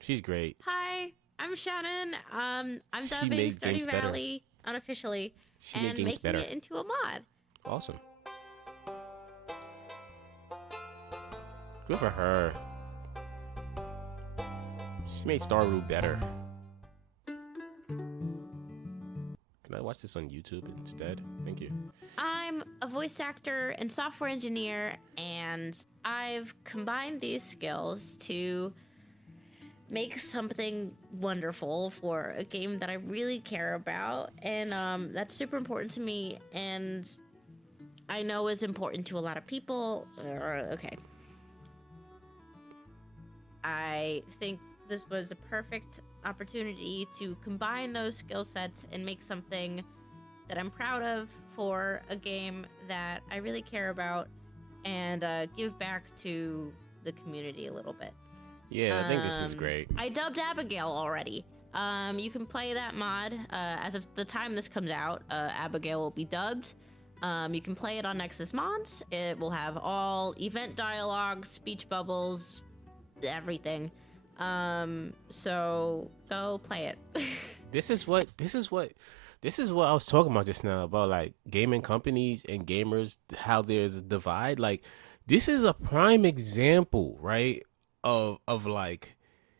She's great. Hi, I'm Shannon. I'm dubbing Stardew Valley unofficially and making it into a mod. Awesome. Good for her. She made Stardew better. Can I watch this on YouTube instead? Thank you. I'm a voice actor and software engineer, and I've combined these skills to make something wonderful for a game that I really care about, and that's super important to me, and I know is important to a lot of people. Okay. I think this was a perfect opportunity to combine those skill sets and make something that I'm proud of for a game that I really care about, and give back to the community a little bit. Yeah, I think this is great. I dubbed Abigail already. You can play that mod. As of the time this comes out, Abigail will be dubbed. You can play it on Nexus Mods. It will have all event dialogues, speech bubbles, everything. So go play it. This is what I was talking about just now, about like gaming companies and gamers, how there's a divide. Like, this is a prime example, right? Of like,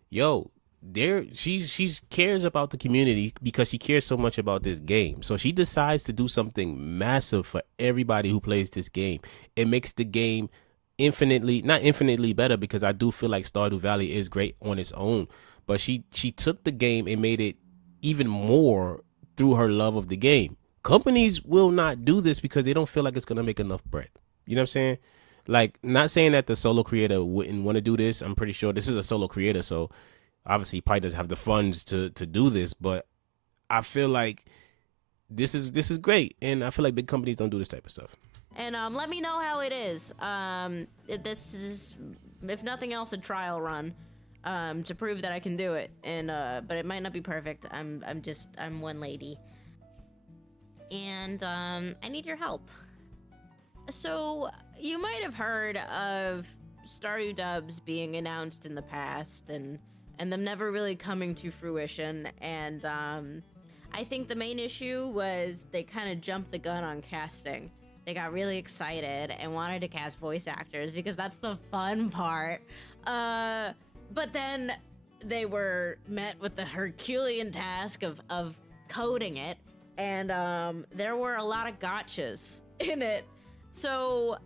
yo, she cares about the community because she cares so much about this game. So she decides to do something massive for everybody who plays this game. It makes the game not infinitely better, because I do feel like Stardew Valley is great on its own, but she took the game and made it even more through her love of the game. Companies will not do this because they don't feel like it's gonna make enough bread. You know what I'm saying? Like, not saying that the solo creator wouldn't want to do this. I'm pretty sure this is a solo creator, so obviously he probably doesn't have the funds to do this, but I feel like this is great, and I feel like big companies don't do this type of stuff. And let me know how it is. This is, if nothing else, a trial run to prove that I can do it. And but it might not be perfect. I'm one lady, and I need your help. So you might have heard of Stardew dubs being announced in the past, and them never really coming to fruition. And I think the main issue was they kind of jumped the gun on casting. They got really excited and wanted to cast voice actors because that's the fun part. But then they were met with the Herculean task of coding it, and there were a lot of gotchas in it. So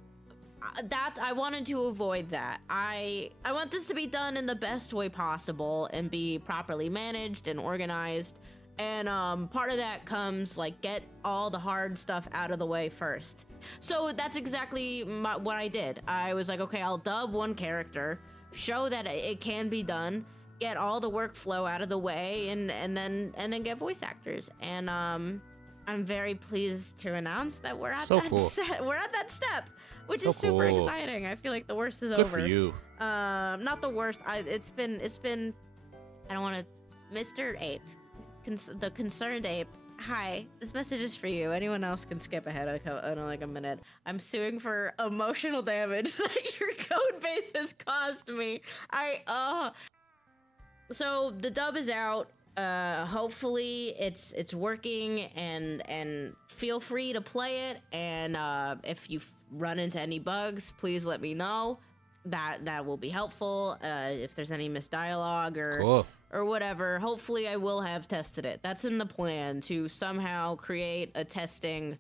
I wanted to avoid that. I want this to be done in the best way possible and be properly managed and organized. And part of that comes, like, get all the hard stuff out of the way first. So that's exactly what I did. I was like, okay, I'll dub one character, show that it can be done, get all the workflow out of the way, and then get voice actors. And I'm very pleased to announce that we're at we're at that step, which is super exciting. I feel like the worst is over. Good for you. Not the worst. It's been. I don't want to. Mr. Ape, the concerned ape. Hi, this message is for you. Anyone else can skip ahead in like a minute. I'm suing for emotional damage that your code base has caused me. So the dub is out. Hopefully it's working, and feel free to play it. And if you run into any bugs, please let me know. That will be helpful. If there's any missed dialogue or whatever, hopefully I will have tested it. That's in the plan, to somehow create a testing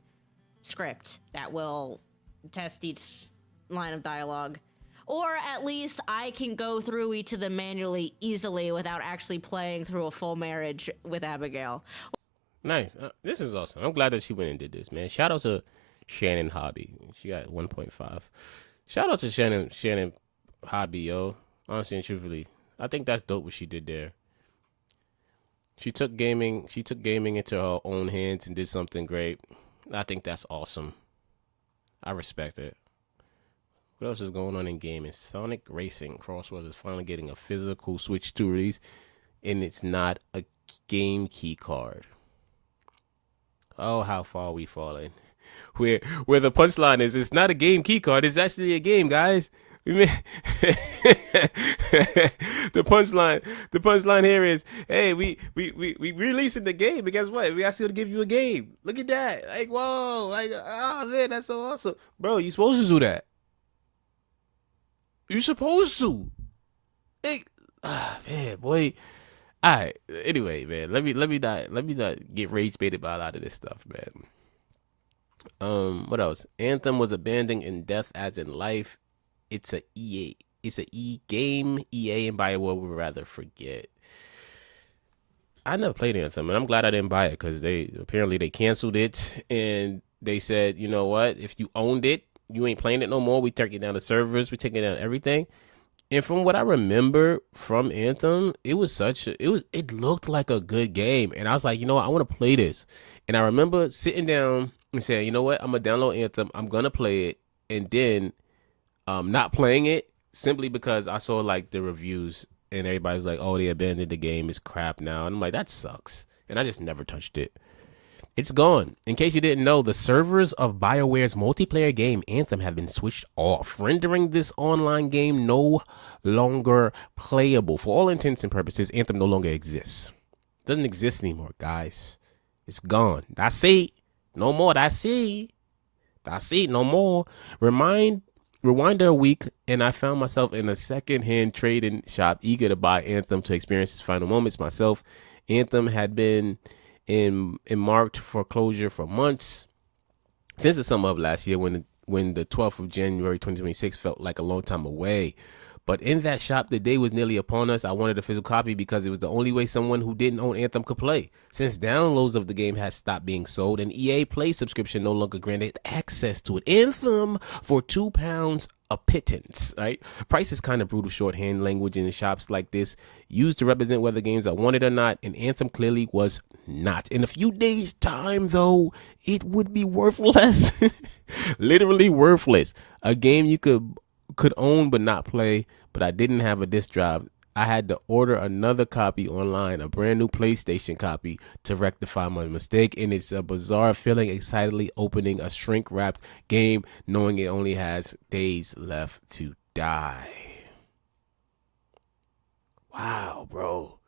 script that will test each line of dialogue. Or at least I can go through each of them manually easily without actually playing through a full marriage with Abigail. Nice. This is awesome. I'm glad that she went and did this, man. Shout out to Shannon Hobby. She got 1.5. Shout out to Shannon Hobby, yo. Honestly and truthfully, I think that's dope what she did there. She took gaming into her own hands and did something great. I think that's awesome. I respect it. What else is going on in gaming? Sonic Racing Crossroads is finally getting a physical Switch 2 release, and it's not a game key card. Oh, how far we fallen. Where the punchline is, it's not a game key card, it's actually a game, guys. The punchline here is, hey, we releasing the game, but guess what? We actually gonna give you a game. Look at that. Like, whoa, like, oh man, that's so awesome. Bro, you supposed to do that. You're supposed to. Hey, man, boy. All right. Anyway, man, let me not get rage baited by a lot of this stuff, man. What else? Anthem was abandoned in death as in life. It's a EA. It's a game. EA and BioWare would rather forget. I never played Anthem, and I'm glad I didn't buy it, because they canceled it, and they said, you know what? If you owned it, you ain't playing it no more. We taking down the servers. We taking down everything. And from what I remember from Anthem, it looked like a good game. And I was like, you know what? I want to play this. And I remember sitting down and saying, you know what? I'm going to download Anthem. I'm going to play it. And then not playing it simply because I saw like the reviews and everybody's like, oh, they abandoned the game, it's crap now. And I'm like, that sucks. And I just never touched it. It's gone. In case you didn't know, the servers of BioWare's multiplayer game Anthem have been switched off, rendering this online game no longer playable. For all intents and purposes, Anthem no longer exists. Doesn't exist anymore, guys. It's gone. That's it. No more. That's it. That's it. No more. Rewind a week, and I found myself in a second-hand trading shop, eager to buy Anthem to experience its final moments myself. Anthem had been in marked for closure for months since the summer of last year, when the 12th of January 2026 felt like a long time away. But in that shop, the day was nearly upon us. I wanted a physical copy because it was the only way someone who didn't own Anthem could play. Since downloads of the game had stopped being sold, an EA Play subscription no longer granted access to it. Anthem for £2 a pittance, right? Price is kind of brutal shorthand language in shops like this, used to represent whether games are wanted or not, and Anthem clearly was not. In a few days' time, though, it would be worthless. Literally worthless. A game you could own but not play, but I didn't have a disc drive. I had to order another copy online, a brand new PlayStation copy, to rectify my mistake. And it's a bizarre feeling, excitedly opening a shrink-wrapped game, knowing it only has days left to die. Wow, bro.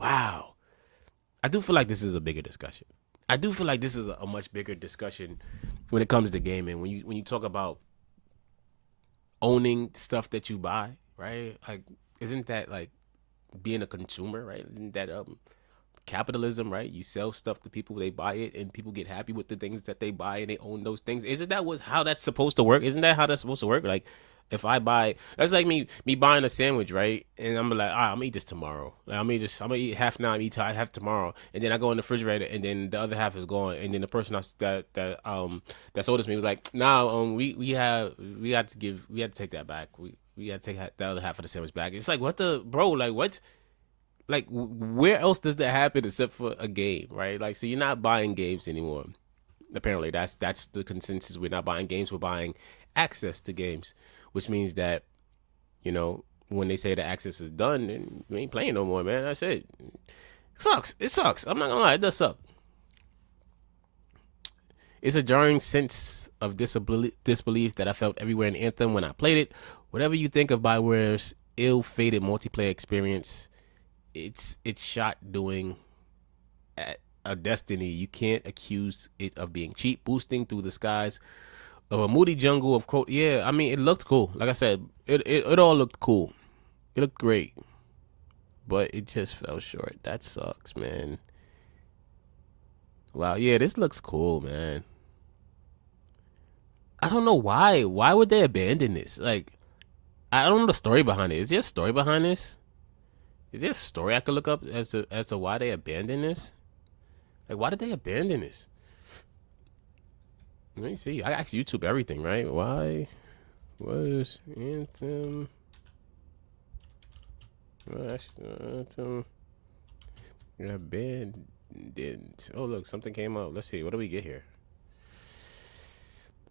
Wow. I do feel like this is a bigger discussion. I do feel like this is a much bigger discussion when it comes to gaming. When you talk about owning stuff that you buy, right? Like, isn't that like being a consumer, right? Isn't that capitalism, right? You sell stuff to people, they buy it, and people get happy with the things that they buy, and they own those things. Isn't that how that's supposed to work? Isn't that how that's supposed to work? Like, if I buy, that's like me buying a sandwich, right? And I'm like, all right, I'm gonna eat this tomorrow. Like, I'm gonna eat half now, I'm eat half tomorrow, and then I go in the refrigerator, and then the other half is gone. And then the person that sold us me was like, nah, we had to take that back. We had to take the other half of the sandwich back. It's like, what the bro? Like, what? Like, where else does that happen except for a game, right? Like, so you're not buying games anymore. Apparently, that's the consensus. We're not buying games. We're buying access to games, which means that, you know, when they say the access is done, then you ain't playing no more, man. That's it. It sucks. It sucks. I'm not gonna lie. It does suck. It's a jarring sense of disbelief that I felt everywhere in Anthem when I played it. Whatever you think of BioWare's ill-fated multiplayer experience, it's shot doing at a Destiny. You can't accuse it of being cheap, boosting through the skies of a moody jungle of quote. Yeah, I mean, it looked cool. Like I said, it all looked cool. It looked great, but it just fell short. That sucks, man. Wow, yeah, this looks cool, man. I don't know why. Why would they abandon this? Like, I don't know the story behind it. Is there a story behind this? Is there a story I could look up as to why they abandoned this? Like, why did they abandon this? Let me see. I asked YouTube everything, right? Why was Anthem abandoned? Oh, look, something came up. Let's see. What do we get here?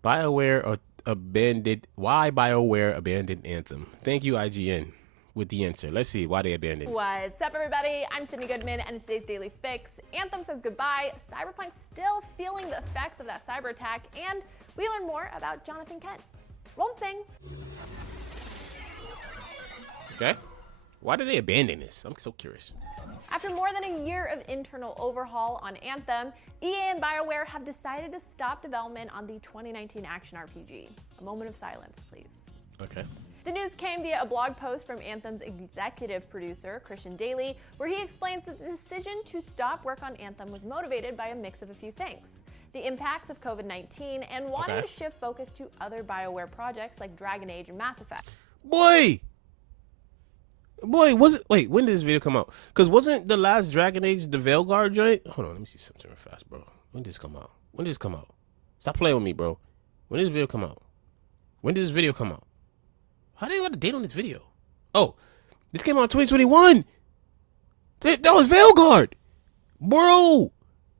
BioWare abandoned. Why BioWare abandoned Anthem? Thank you, IGN, with the answer. Let's see why they abandoned. What's up, everybody? I'm Sydney Goodman, and it's today's Daily Fix. Anthem says goodbye. Cyberpunk still feeling the effects of that cyber attack, and we learn more about Jonathan Kent. Roll the thing. Okay. Why did they abandon this? I'm so curious. After more than a year of internal overhaul on Anthem, EA and BioWare have decided to stop development on the 2019 action RPG. A moment of silence, please. Okay. The news came via a blog post from Anthem's executive producer, Christian Daly, where he explains that the decision to stop work on Anthem was motivated by a mix of a few things. The impacts of COVID-19 and wanting to shift focus to other BioWare projects like Dragon Age and Mass Effect. Boy, was it? Wait, when did this video come out? Because wasn't the last Dragon Age the Veilguard joint? Hold on, let me see something real fast, bro. When did this come out? When did this come out? Stop playing with me, bro. When did this video come out? When did this video come out? How do you got a date on this video? Oh, this came out in 2021. That was Veilguard. Bro,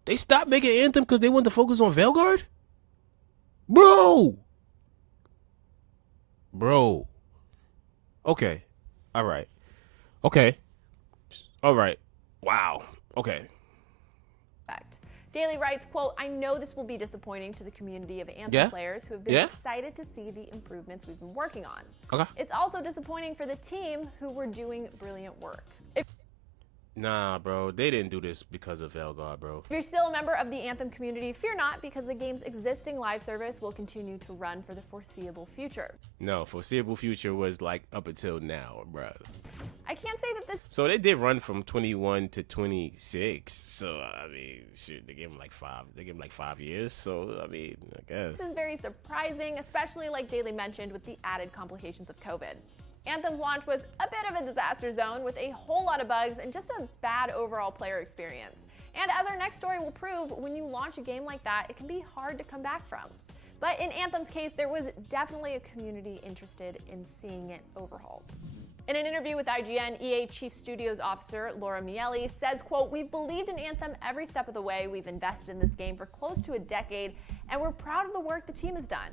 they stopped making Anthem because they wanted to focus on Veilguard? Bro. Okay. All right. Okay. All right. Wow. Okay. Daly writes, quote, I know this will be disappointing to the community of Anthem players who have been excited to see the improvements we've been working on. Okay. It's also disappointing for the team who were doing brilliant work. Nah, bro. They didn't do this because of Velgar, bro. If you're still a member of the Anthem community, fear not, because the game's existing live service will continue to run for the foreseeable future. No, foreseeable future was like up until now, bro. I can't say that this... So they did run from 21 to 26. So, I mean, shit, they gave them like 5. They gave them like 5 years. So, I mean, I guess. This is very surprising, especially like Daly mentioned with the added complications of COVID. Anthem's launch was a bit of a disaster zone with a whole lot of bugs and just a bad overall player experience. And as our next story will prove, when you launch a game like that, it can be hard to come back from. But in Anthem's case, there was definitely a community interested in seeing it overhauled. In an interview with IGN, EA Chief Studios Officer Laura Miele says, quote, we've believed in Anthem every step of the way. We've invested in this game for close to a decade, and we're proud of the work the team has done.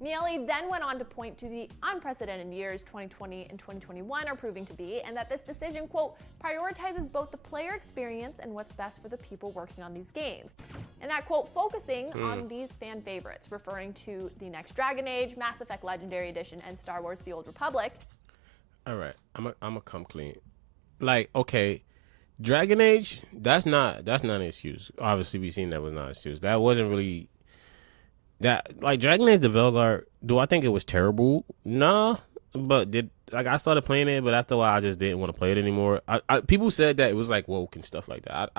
Miele then went on to point to the unprecedented years 2020 and 2021 are proving to be, and that this decision, quote, prioritizes both the player experience and what's best for the people working on these games. And that, quote, focusing on these fan favorites, referring to the next Dragon Age, Mass Effect Legendary Edition, and Star Wars The Old Republic. All right, I'm a come clean. Like, okay, Dragon Age, that's not an excuse. Obviously, we've seen that was not an excuse. That wasn't really... That, like, Dragon Age the Velgar, do I think it was terrible? Nah, but I started playing it, but after a while I just didn't want to play it anymore. People said that it was like woke and stuff like that.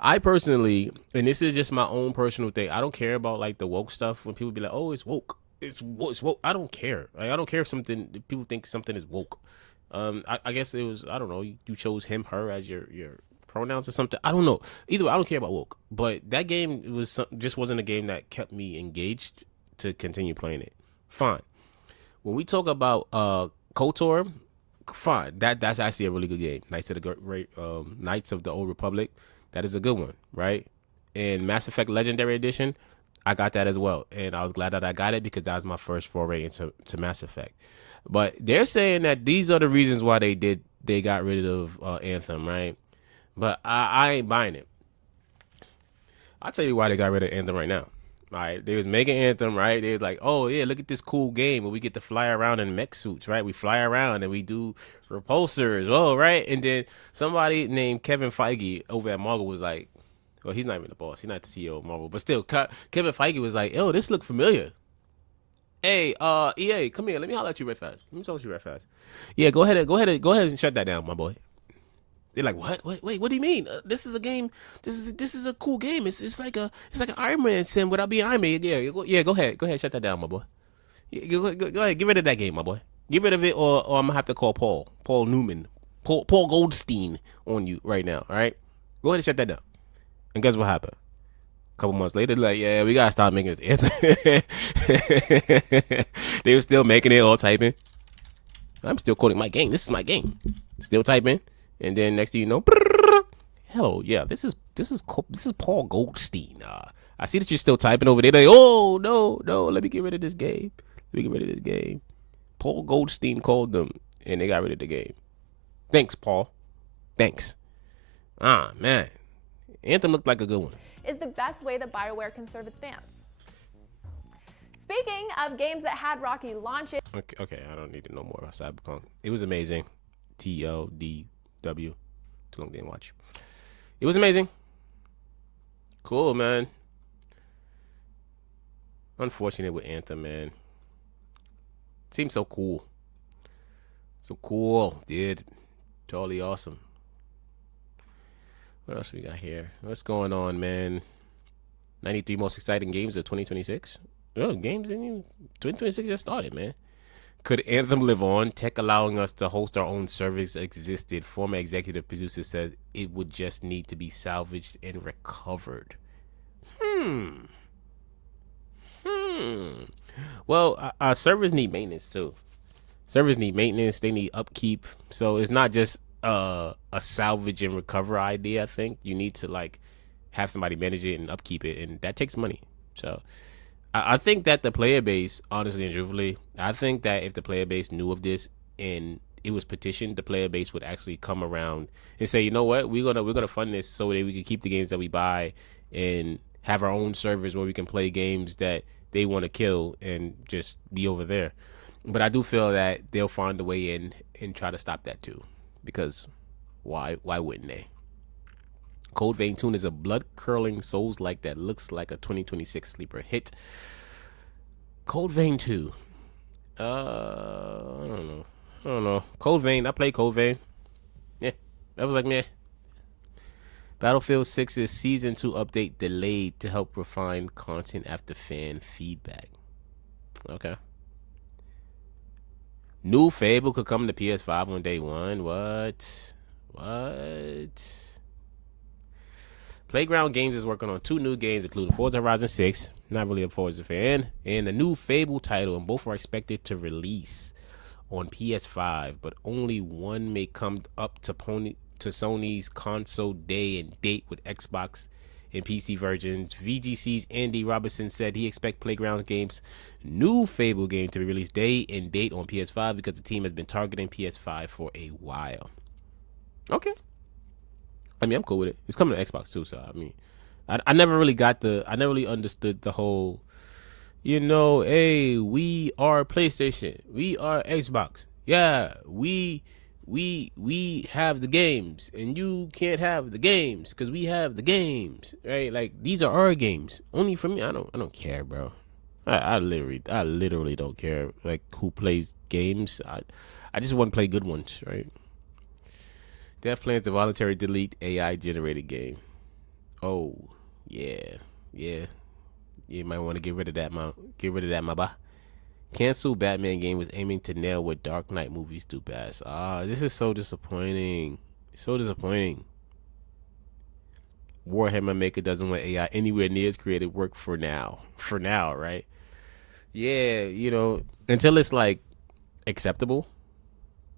I personally, and this is just my own personal thing, I don't care about like the woke stuff when people be like, oh, it's woke. It's woke. I don't care. Like, I don't care if people think something is woke. I guess it was, I don't know, you chose him, her as your pronouns or something. I don't know. Either way, I don't care about woke. But that game just wasn't a game that kept me engaged to continue playing it. Fine. When we talk about KOTOR, fine. That's actually a really good game. Knights of the Old Republic. That is a good one, right? And Mass Effect Legendary Edition, I got that as well. And I was glad that I got it because that was my first foray into Mass Effect. But they're saying that these are the reasons why they got rid of Anthem, right? But I ain't buying it. I'll tell you why they got rid of Anthem right now. All right, they was making Anthem, right? They was like, oh, yeah, look at this cool game where we get to fly around in mech suits, right? We fly around and we do repulsors, oh, right? And then somebody named Kevin Feige over at Marvel was like, well, he's not even the boss. He's not the CEO of Marvel. But still, Kevin Feige was like, oh, this look familiar. Hey, EA, come here. Let me holler at you right fast. Let me talk to you right fast. Yeah, go ahead and shut that down, my boy. They're like, what? Wait, what do you mean? This is a game. This is a cool game. It's like an Iron Man sim without being Iron Man. Yeah, go ahead, shut that down, my boy. Go ahead, get rid of that game, my boy. Get rid of it, or I'm gonna have to call Paul Newman, Paul Goldstein on you right now. All right, go ahead and shut that down. And guess what happened? A couple months later, like, yeah, we gotta stop making this. They were still making it, all typing. I'm still quoting my game. This is my game. Still typing. And then next thing you know, hello, yeah, this is Paul Goldstein. I see that you're still typing over there. Like, oh no, let me get rid of this game. Paul Goldstein called them, and they got rid of the game. Thanks, Paul. Thanks. Man, Anthem looked like a good one. Is the best way that BioWare can serve its fans. Speaking of games that had rocky launches. Okay, I don't need to know more about Cyberpunk. It was amazing. TLDW. Too long didn't watch. It was amazing. Cool, man. Unfortunate with Anthem, man. Seems so cool. So cool, dude. Totally awesome. What else we got here? What's going on, man? 93 most exciting games of 2026. Oh, games in 2026 just started, man. Could Anthem live on? Tech allowing us to host our own servers existed. Former executive producer said it would just need to be salvaged and recovered. Well, our servers need maintenance too. Servers need maintenance. They need upkeep. So it's not just a salvage and recover idea. I think you need to like have somebody manage it and upkeep it, and that takes money. So I think that the player base, honestly and truthfully, I think that if the player base knew of this and it was petitioned, the player base would actually come around and say, you know what, we're gonna fund this so that we can keep the games that we buy and have our own servers where we can play games that they want to kill and just be over there. But I do feel that they'll find a way in and try to stop that too, because why wouldn't they? Code Vein 2 is a blood-curling Souls-like that looks like a 2026 sleeper hit. Code Vein 2. I don't know. Code Vein. I played Code Vein. Yeah, that was like meh. Battlefield 6's Season 2 update delayed to help refine content after fan feedback. Okay. New Fable could come to PS5 on day one. What? Playground Games is working on 2 new games, including Forza Horizon 6. Not really a Forza fan. And a new Fable title, and both are expected to release on PS5, but only one may come up to Sony's console day and date with Xbox and PC versions. VGC's Andy Robinson said he expects Playground Games' new Fable game to be released day and date on PS5 because the team has been targeting PS5 for a while. Okay. I mean, I'm cool with it. It's coming to Xbox too, so I mean, I never really understood the whole, hey, we are PlayStation, we are Xbox. Yeah, we have the games, and you can't have the games because we have the games, right? Like, these are our games. Only for me, I don't care, bro. I literally don't care, like, who plays games. I just want to play good ones, right? They have plans to voluntarily delete AI generated game. Oh, yeah. You might want to get rid of that, my boy. Cancel Batman game was aiming to nail what Dark Knight movies do best. This is so disappointing. Warhammer Maker doesn't want AI anywhere near its creative work for now. For now, right? Yeah, until it's like acceptable,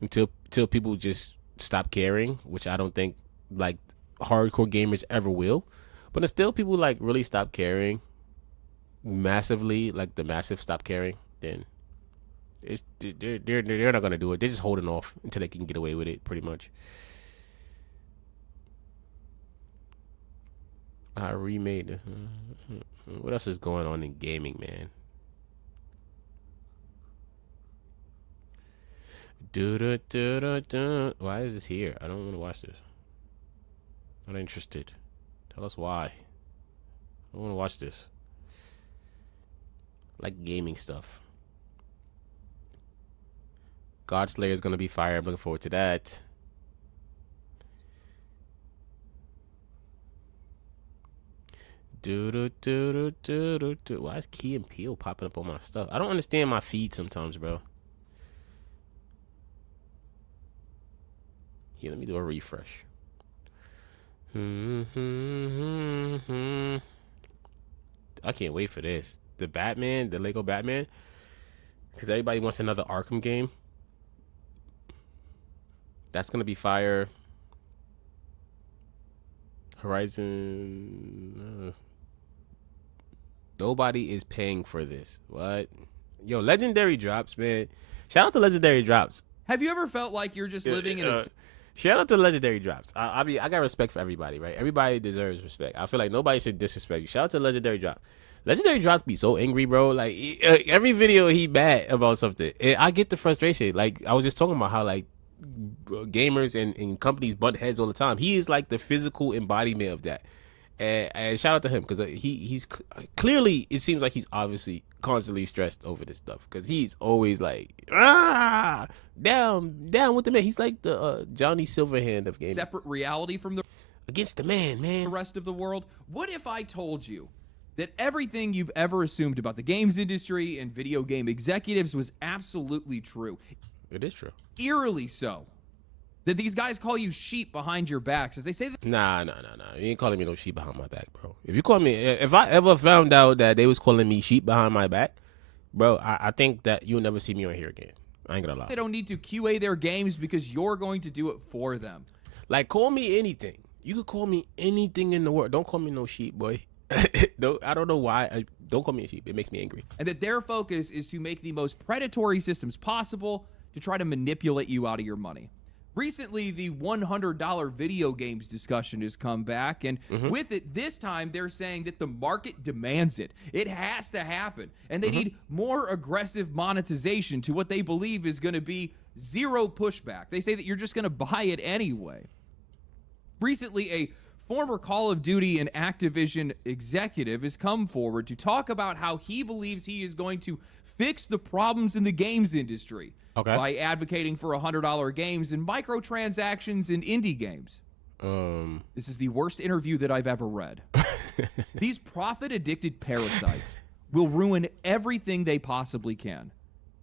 until people just stop caring, which I don't think like hardcore gamers ever will. But until people like really stop caring massively, like the massive stop caring, then they're not gonna do it. They're just holding off until they can get away with it, pretty much. I remade it. What else is going on in gaming, man? Why is this here? I don't want to watch this. Not interested. Tell us why. I don't want to watch this. I like gaming stuff. Godslayer is going to be fire. I'm looking forward to that. Why is Key and Peele popping up on my stuff? I don't understand my feed sometimes, bro. Here, let me do a refresh. I can't wait for this. The Batman, the Lego Batman. Because everybody wants another Arkham game. That's going to be fire. Horizon. Nobody is paying for this. What? Yo, Legendary Drops, man. Shout out to Legendary Drops. Have you ever felt like you're just living in a... Shout out to Legendary Drops. I mean, I got respect for everybody, right? Everybody deserves respect. I feel like nobody should disrespect you. Shout out to Legendary Drops. Legendary Drops be so angry, bro. Like, every video he mad about something. And I get the frustration. Like, I was just talking about how, like, gamers and companies butt heads all the time. He is, like, the physical embodiment of that. And shout out to him, because he's clearly, it seems like he's obviously constantly stressed over this stuff, because he's always like, down with the man. He's like the Johnny Silverhand of gaming. Separate reality from the against the man. The rest of the world. What if I told you that everything you've ever assumed about the games industry and video game executives was absolutely true? It is true. Eerily so. That these guys call you sheep behind your backs. As they say that. Nah. You ain't calling me no sheep behind my back, bro. If I ever found out that they was calling me sheep behind my back, bro, I think that you'll never see me on here again. I ain't gonna lie. They don't need to QA their games because you're going to do it for them. Like, call me anything. You could call me anything in the world. Don't call me no sheep, boy. No, I don't know why. Don't call me a sheep. It makes me angry. And that their focus is to make the most predatory systems possible to try to manipulate you out of your money. Recently, the $100 video games discussion has come back, and with it, this time, they're saying that the market demands it. It has to happen, and they need more aggressive monetization to what they believe is going to be zero pushback. They say that you're just going to buy it anyway. Recently, a former Call of Duty and Activision executive has come forward to talk about how he believes he is going to fix the problems in the games industry by advocating for $100 games and microtransactions in indie games. This is the worst interview that I've ever read. These profit-addicted parasites will ruin everything they possibly can,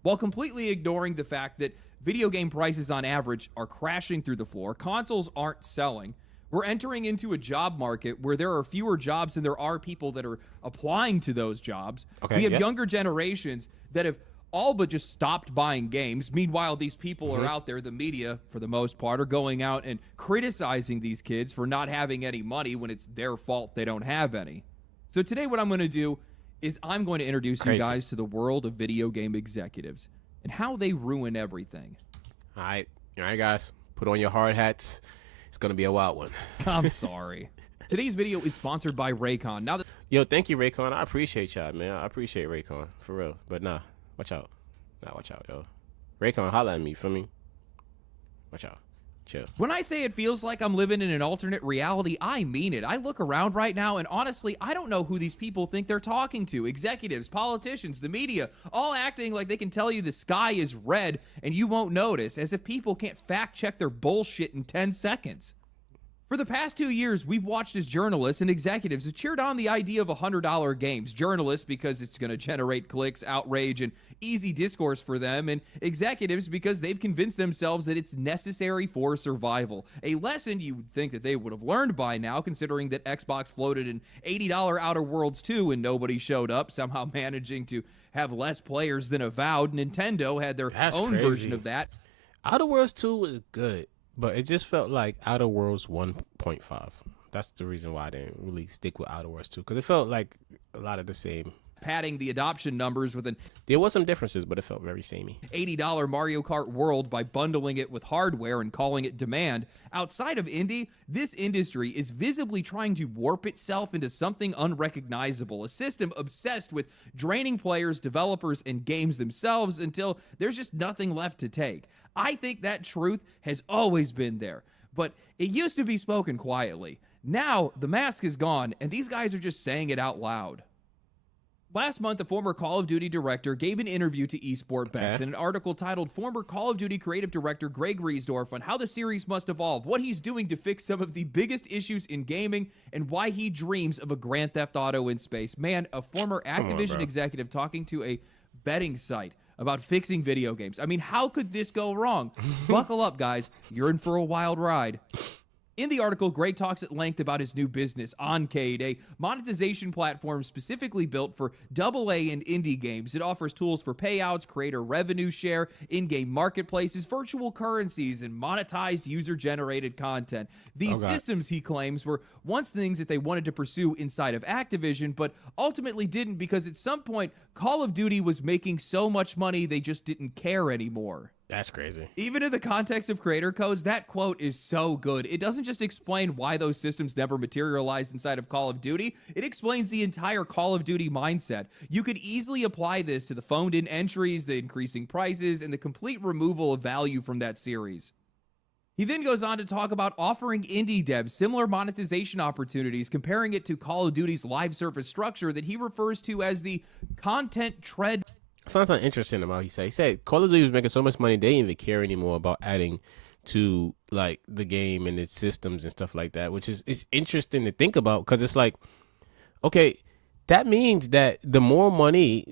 while completely ignoring the fact that video game prices on average are crashing through the floor, consoles aren't selling. We're entering into a job market where there are fewer jobs than there are people that are applying to those jobs. We have younger generations that have all but just stopped buying games. Meanwhile, these people are out there, the media, for the most part, are going out and criticizing these kids for not having any money when it's their fault they don't have any. So today what I'm going to do is I'm going to introduce you guys to the world of video game executives and how they ruin everything. All right, guys, put on your hard hats. It's going to be a wild one. I'm sorry. Today's video is sponsored by Raycon. Now that Yo, thank you, Raycon. I appreciate y'all, man. I appreciate Raycon, for real. But nah, watch out. Watch out, yo. Raycon, holla at me, for me. Watch out. Chill. When I say it feels like I'm living in an alternate reality, I mean it. I look around right now, and honestly, I don't know who these people think they're talking to. Executives, politicians, the media, all acting like they can tell you the sky is red and you won't notice, as if people can't fact-check their bullshit in 10 seconds. For the past 2 years, we've watched as journalists and executives have cheered on the idea of $100 games. Journalists because it's going to generate clicks, outrage, and easy discourse for them, and executives because they've convinced themselves that it's necessary for survival. A lesson you would think that they would have learned by now, considering that Xbox floated an $80 Outer Worlds 2 and nobody showed up, somehow managing to have less players than Avowed. Nintendo had their own version of that. Outer Worlds 2 was good. But it just felt like Outer Worlds 1.5. That's the reason why I didn't really stick with Outer Worlds 2, because it felt like a lot of the same. Padding the adoption numbers with an there was some differences, but it felt very samey. $80 Mario Kart World by bundling it with hardware and calling it demand. Outside of indie, this industry is visibly trying to warp itself into something unrecognizable, a system obsessed with draining players, developers, and games themselves until there's just nothing left to take. I think that truth has always been there, but it used to be spoken quietly. Now, the mask is gone, and these guys are just saying it out loud. Last month, a former Call of Duty director gave an interview to eSport Bex in an article titled Former Call of Duty creative director Greg Riesdorf on how the series must evolve, what he's doing to fix some of the biggest issues in gaming, and why he dreams of a Grand Theft Auto in space. Man, a former Activision executive talking to a betting site about fixing video games. I mean, how could this go wrong? Buckle up, guys. You're in for a wild ride. In the article, Greg talks at length about his new business, Oncade, a monetization platform specifically built for AA and indie games. It offers tools for payouts, creator revenue share, in-game marketplaces, virtual currencies, and monetized user-generated content. These systems, he claims, were once things that they wanted to pursue inside of Activision, but ultimately didn't because at some point, Call of Duty was making so much money they just didn't care anymore. That's crazy. Even in the context of creator codes, that quote is so good. It doesn't just explain why those systems never materialized inside of Call of Duty. It explains the entire Call of Duty mindset. You could easily apply this to the phoned-in entries, the increasing prices, and the complete removal of value from that series. He then goes on to talk about offering indie devs similar monetization opportunities, comparing it to Call of Duty's live service structure that he refers to as the content tread. I found something interesting about he said Call of Duty was making so much money they didn't even care anymore about adding to like the game and its systems and stuff like that, which is it's interesting to think about because it's like, okay, that means that the more money,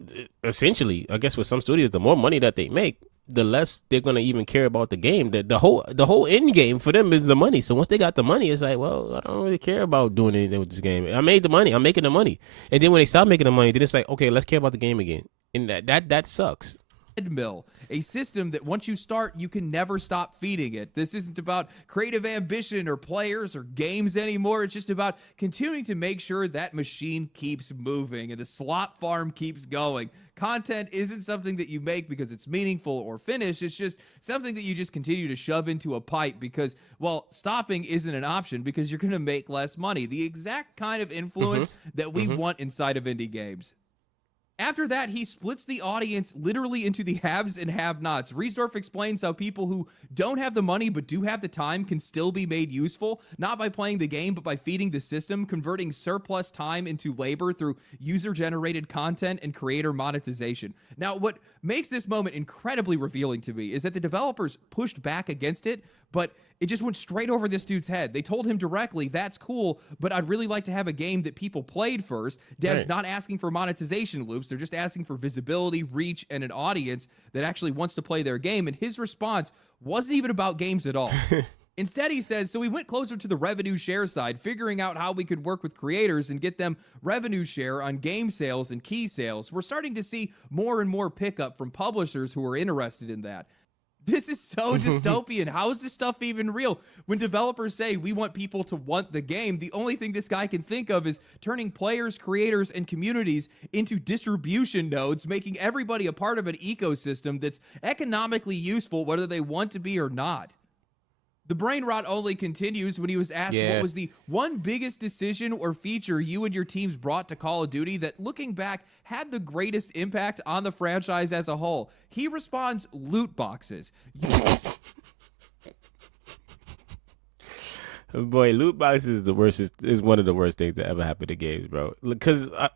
essentially, I guess with some studios, the more money that they make, the less they're gonna even care about the game. The whole end game for them is the money. So once they got the money, it's like, well, I don't really care about doing anything with this game. I made the money. I'm making the money. And then when they stop making the money, then it's like, okay, let's care about the game again. And that sucks. treadmill, a system that once you start, you can never stop feeding it. This isn't about creative ambition or players or games anymore. It's just about continuing to make sure that machine keeps moving and the slop farm keeps going. Content isn't something that you make because it's meaningful or finished. It's just something that you just continue to shove into a pipe because, well, stopping isn't an option because you're going to make less money. The exact kind of influence that we want inside of indie games. After that, he splits the audience literally into the haves and have-nots. Riesdorf explains how people who don't have the money but do have the time can still be made useful, not by playing the game, but by feeding the system, converting surplus time into labor through user-generated content and creator monetization. Now, what makes this moment incredibly revealing to me is that the developers pushed back against it, but it just went straight over this dude's head. They told him directly, that's cool, but I'd really like to have a game that people played first. Dev's not asking for monetization loops. They're just asking for visibility, reach, and an audience that actually wants to play their game. And his response wasn't even about games at all. Instead, he says, so we went closer to the revenue share side, figuring out how we could work with creators and get them revenue share on game sales and key sales. We're starting to see more and more pickup from publishers who are interested in that. This is so dystopian. How is this stuff even real? When developers say we want people to want the game, the only thing this guy can think of is turning players, creators, and communities into distribution nodes, making everybody a part of an ecosystem that's economically useful whether they want to be or not. The brain rot only continues when he was asked what was the one biggest decision or feature you and your teams brought to Call of Duty that, looking back, had the greatest impact on the franchise as a whole. He responds, loot boxes. Boy, loot boxes is the worst. Is one of the worst things that ever happened to games, bro. Because I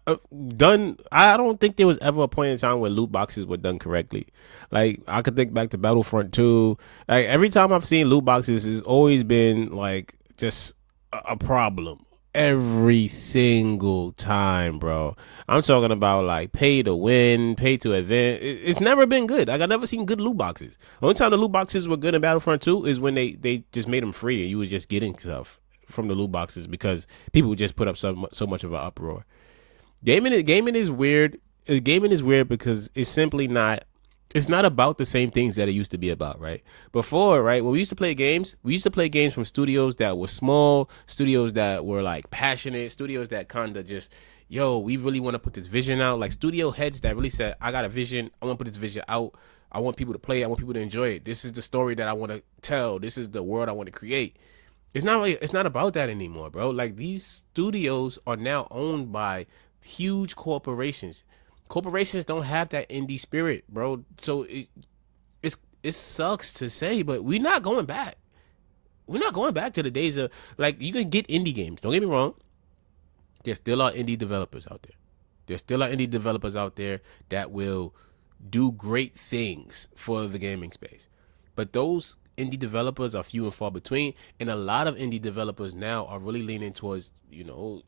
don't think there was ever a point in time where loot boxes were done correctly. Like, I could think back to Battlefront 2. Like, every time I've seen loot boxes, it's always been like just a problem. Every single time, bro. I'm talking about like pay to win, pay to event. It's never been good. Like, I've never seen good loot boxes. The only time the loot boxes were good in Battlefront 2 is when they just made them free and you was just getting stuff from the loot boxes because people just put up so much of an uproar. Gaming is weird. Gaming is weird because it's simply not. It's not about the same things that it used to be about, right? Before, right, when we used to play games from studios that were small, studios that were like passionate, studios that kind of just, yo, we really want to put this vision out. Like studio heads that really said, I got a vision. I want to put this vision out. I want people to play it. I want people to enjoy it. This is the story that I want to tell. This is the world I want to create. It's not about that anymore, bro. Like, these studios are now owned by huge corporations. Corporations don't have that indie spirit, bro. So it sucks to say, but we're not going back. We're not going back to the days of, like, you can get indie games. Don't get me wrong. There still are indie developers out there. There still are indie developers out there that will do great things for the gaming space. But those indie developers are few and far between, and a lot of indie developers now are really leaning towards,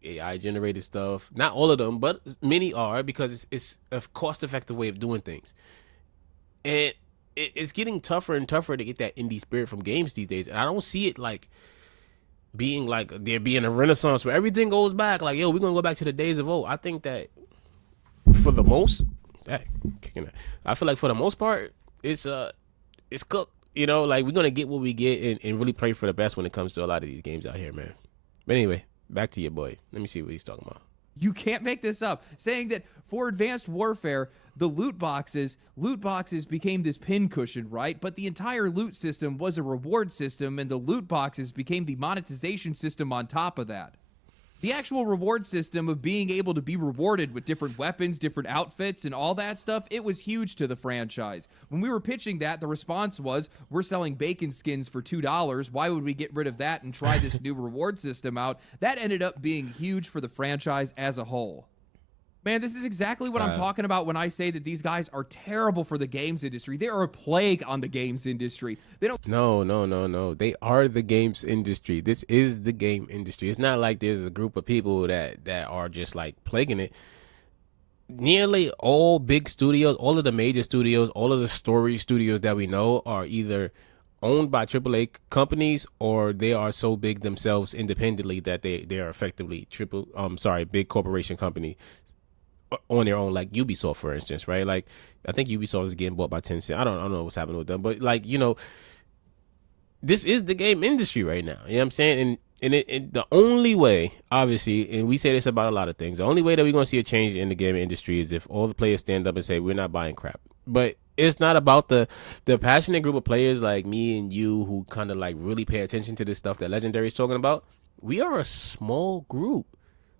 AI generated stuff. Not all of them, but many are, because it's a cost-effective way of doing things. And it's getting tougher and tougher to get that indie spirit from games these days. And I don't see it like being like there being a renaissance where everything goes back. Like, yo, we're gonna go back to the days of old. I think that for the most, I feel like for the most part, it's cooked. Like, we're gonna get what we get and really pray for the best when it comes to a lot of these games out here, man. But anyway, back to your boy. Let me see what he's talking about. You can't make this up. Saying that for Advanced Warfare, the loot boxes became this pincushion, right? But the entire loot system was a reward system, and the loot boxes became the monetization system on top of that. The actual reward system of being able to be rewarded with different weapons, different outfits, and all that stuff, it was huge to the franchise. When we were pitching that, the response was, we're selling bacon skins for $2. Why would we get rid of that and try this new reward system out? That ended up being huge for the franchise as a whole. Man, this is exactly what I'm talking about when I say that these guys are terrible for the games industry. They are a plague on the games industry. They don't. No. They are the games industry. This is the game industry. It's not like there's a group of people that are just like plaguing it. Nearly all big studios, all of the major studios, all of the story studios that we know are either owned by AAA companies or they are so big themselves independently that they are effectively big corporation company on their own, like Ubisoft, for instance, right? Like, I think Ubisoft is getting bought by Tencent. I don't know what's happening with them, but like, you know, this is the game industry right now. You know what I'm saying? And the only way, obviously, and we say this about a lot of things, the only way that we're going to see a change in the gaming industry is if all the players stand up and say, we're not buying crap. But it's not about the passionate group of players like me and you who kind of like really pay attention to this stuff that Legendary is talking about. We are a small group.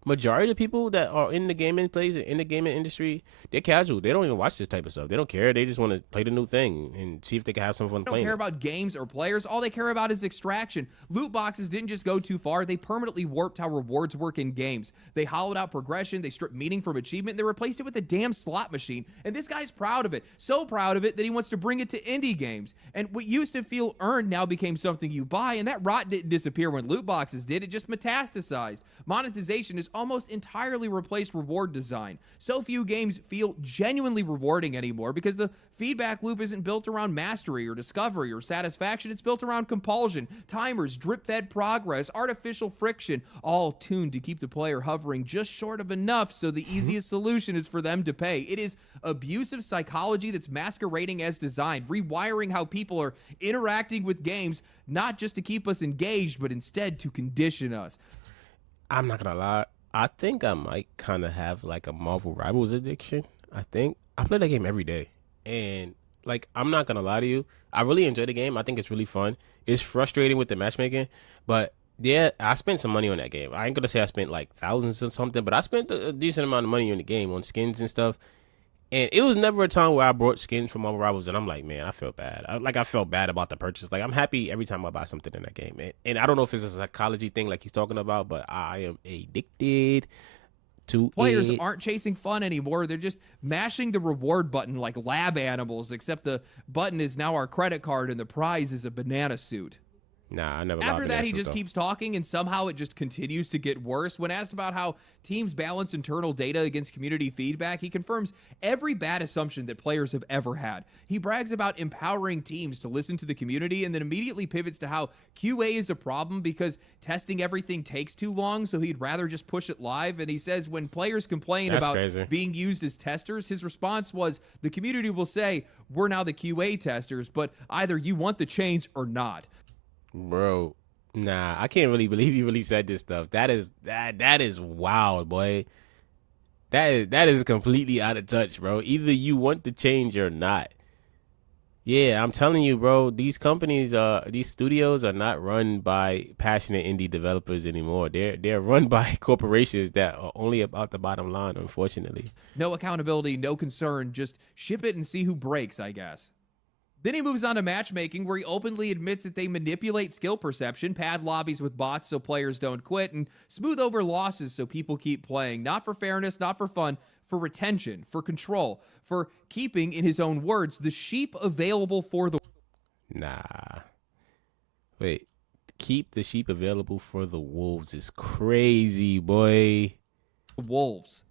Majority of people that are in the gaming plays in the gaming industry, they're casual. They don't even watch this type of stuff. They don't care. They just want to play the new thing and see if they can have some fun playing. They don't care about games or players. All they care about is extraction. Loot boxes didn't just go too far. They permanently warped how rewards work in games. They hollowed out progression. They stripped meaning from achievement. They replaced it with a damn slot machine. And this guy's proud of it. So proud of it that he wants to bring it to indie games. And what used to feel earned now became something you buy. And that rot didn't disappear when loot boxes did. It just metastasized. Monetization is almost entirely replaced reward design. So few games feel genuinely rewarding anymore because the feedback loop isn't built around mastery or discovery or satisfaction. It's built around compulsion, timers, drip-fed progress, artificial friction, all tuned to keep the player hovering just short of enough so the easiest solution is for them to pay. It is abusive psychology that's masquerading as design, rewiring how people are interacting with games, not just to keep us engaged, but instead to condition us. I'm not gonna lie. I think I might kind of have like a Marvel Rivals addiction. I think I play that game every day, and like, I'm not gonna lie to you, I really enjoy the game. I think it's really fun. It's frustrating with the matchmaking, but yeah, I spent some money on that game. I ain't gonna say I spent like thousands or something, but I spent a decent amount of money on the game, on skins and stuff. And it was never a time where I brought skins from Marvel Rivals and I'm like, man, I feel bad. I felt bad about the purchase. Like, I'm happy every time I buy something in that game. And I don't know if it's a psychology thing like he's talking about, but I am addicted to Players it. aren't chasing fun anymore. They're just mashing the reward button like lab animals, except the button is now our credit card and the prize is a banana suit. Nah, I never. After that, he just keeps talking, and somehow it just continues to get worse. When asked about how teams balance internal data against community feedback, he confirms every bad assumption that players have ever had. He brags about empowering teams to listen to the community, and then immediately pivots to how QA is a problem because testing everything takes too long, so he'd rather just push it live. And he says when players complain about being used as testers, his response was, the community will say, we're now the QA testers, but either you want the change or not. Bro, nah, I can't really believe you really said this stuff. That is wild, boy. That is completely out of touch, bro. Either you want the change or not. Yeah, I'm telling you, bro, these companies, these studios are not run by passionate indie developers anymore. They're run by corporations that are only about the bottom line, unfortunately. No accountability, no concern, just ship it and see who breaks, I guess. Then he moves on to matchmaking, where he openly admits that they manipulate skill perception, pad lobbies with bots so players don't quit, and smooth over losses so people keep playing. Not for fairness, not for fun, for retention, for control, for keeping, in his own words, the sheep available for the... Nah. Wait. Keep the sheep available for the wolves is crazy, boy. Wolves.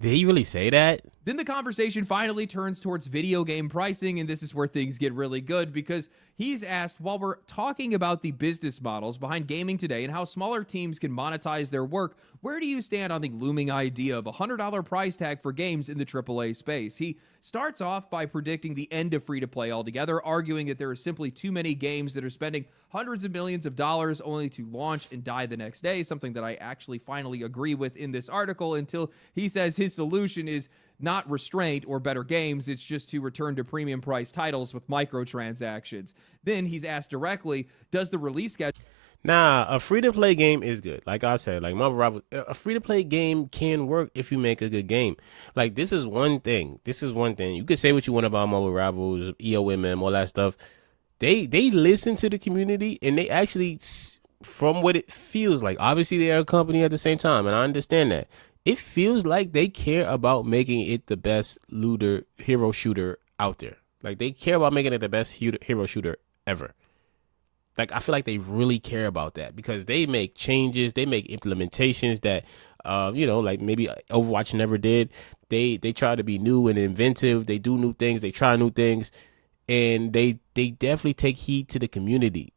Did he really say that? Then the conversation finally turns towards video game pricing, and this is where things get really good because he's asked, while we're talking about the business models behind gaming today and how smaller teams can monetize their work, where do you stand on the looming idea of a $100 price tag for games in the AAA space? He starts off by predicting the end of free-to-play altogether, arguing that there are simply too many games that are spending hundreds of millions of dollars only to launch and die the next day, something that I actually finally agree with in this article, until he says his solution is not restraint or better games, it's just to return to premium price titles with microtransactions. Then he's asked directly, does the release schedule... Nah, a free-to-play game is good. Like I said, like Marvel Rivals, a free-to-play game can work if you make a good game. Like, this is one thing. You could say what you want about Marvel Rivals, EOMM, all that stuff. They listen to the community, and they actually, from what it feels like, obviously they're a company at the same time, and I understand that. It feels like they care about making it the best hero shooter out there. Like, they care about making it the best hero shooter ever. Like, I feel like they really care about that because they make changes, they make implementations that, like maybe Overwatch never did. They try to be new and inventive. They do new things. They try new things. And they definitely take heed to the community.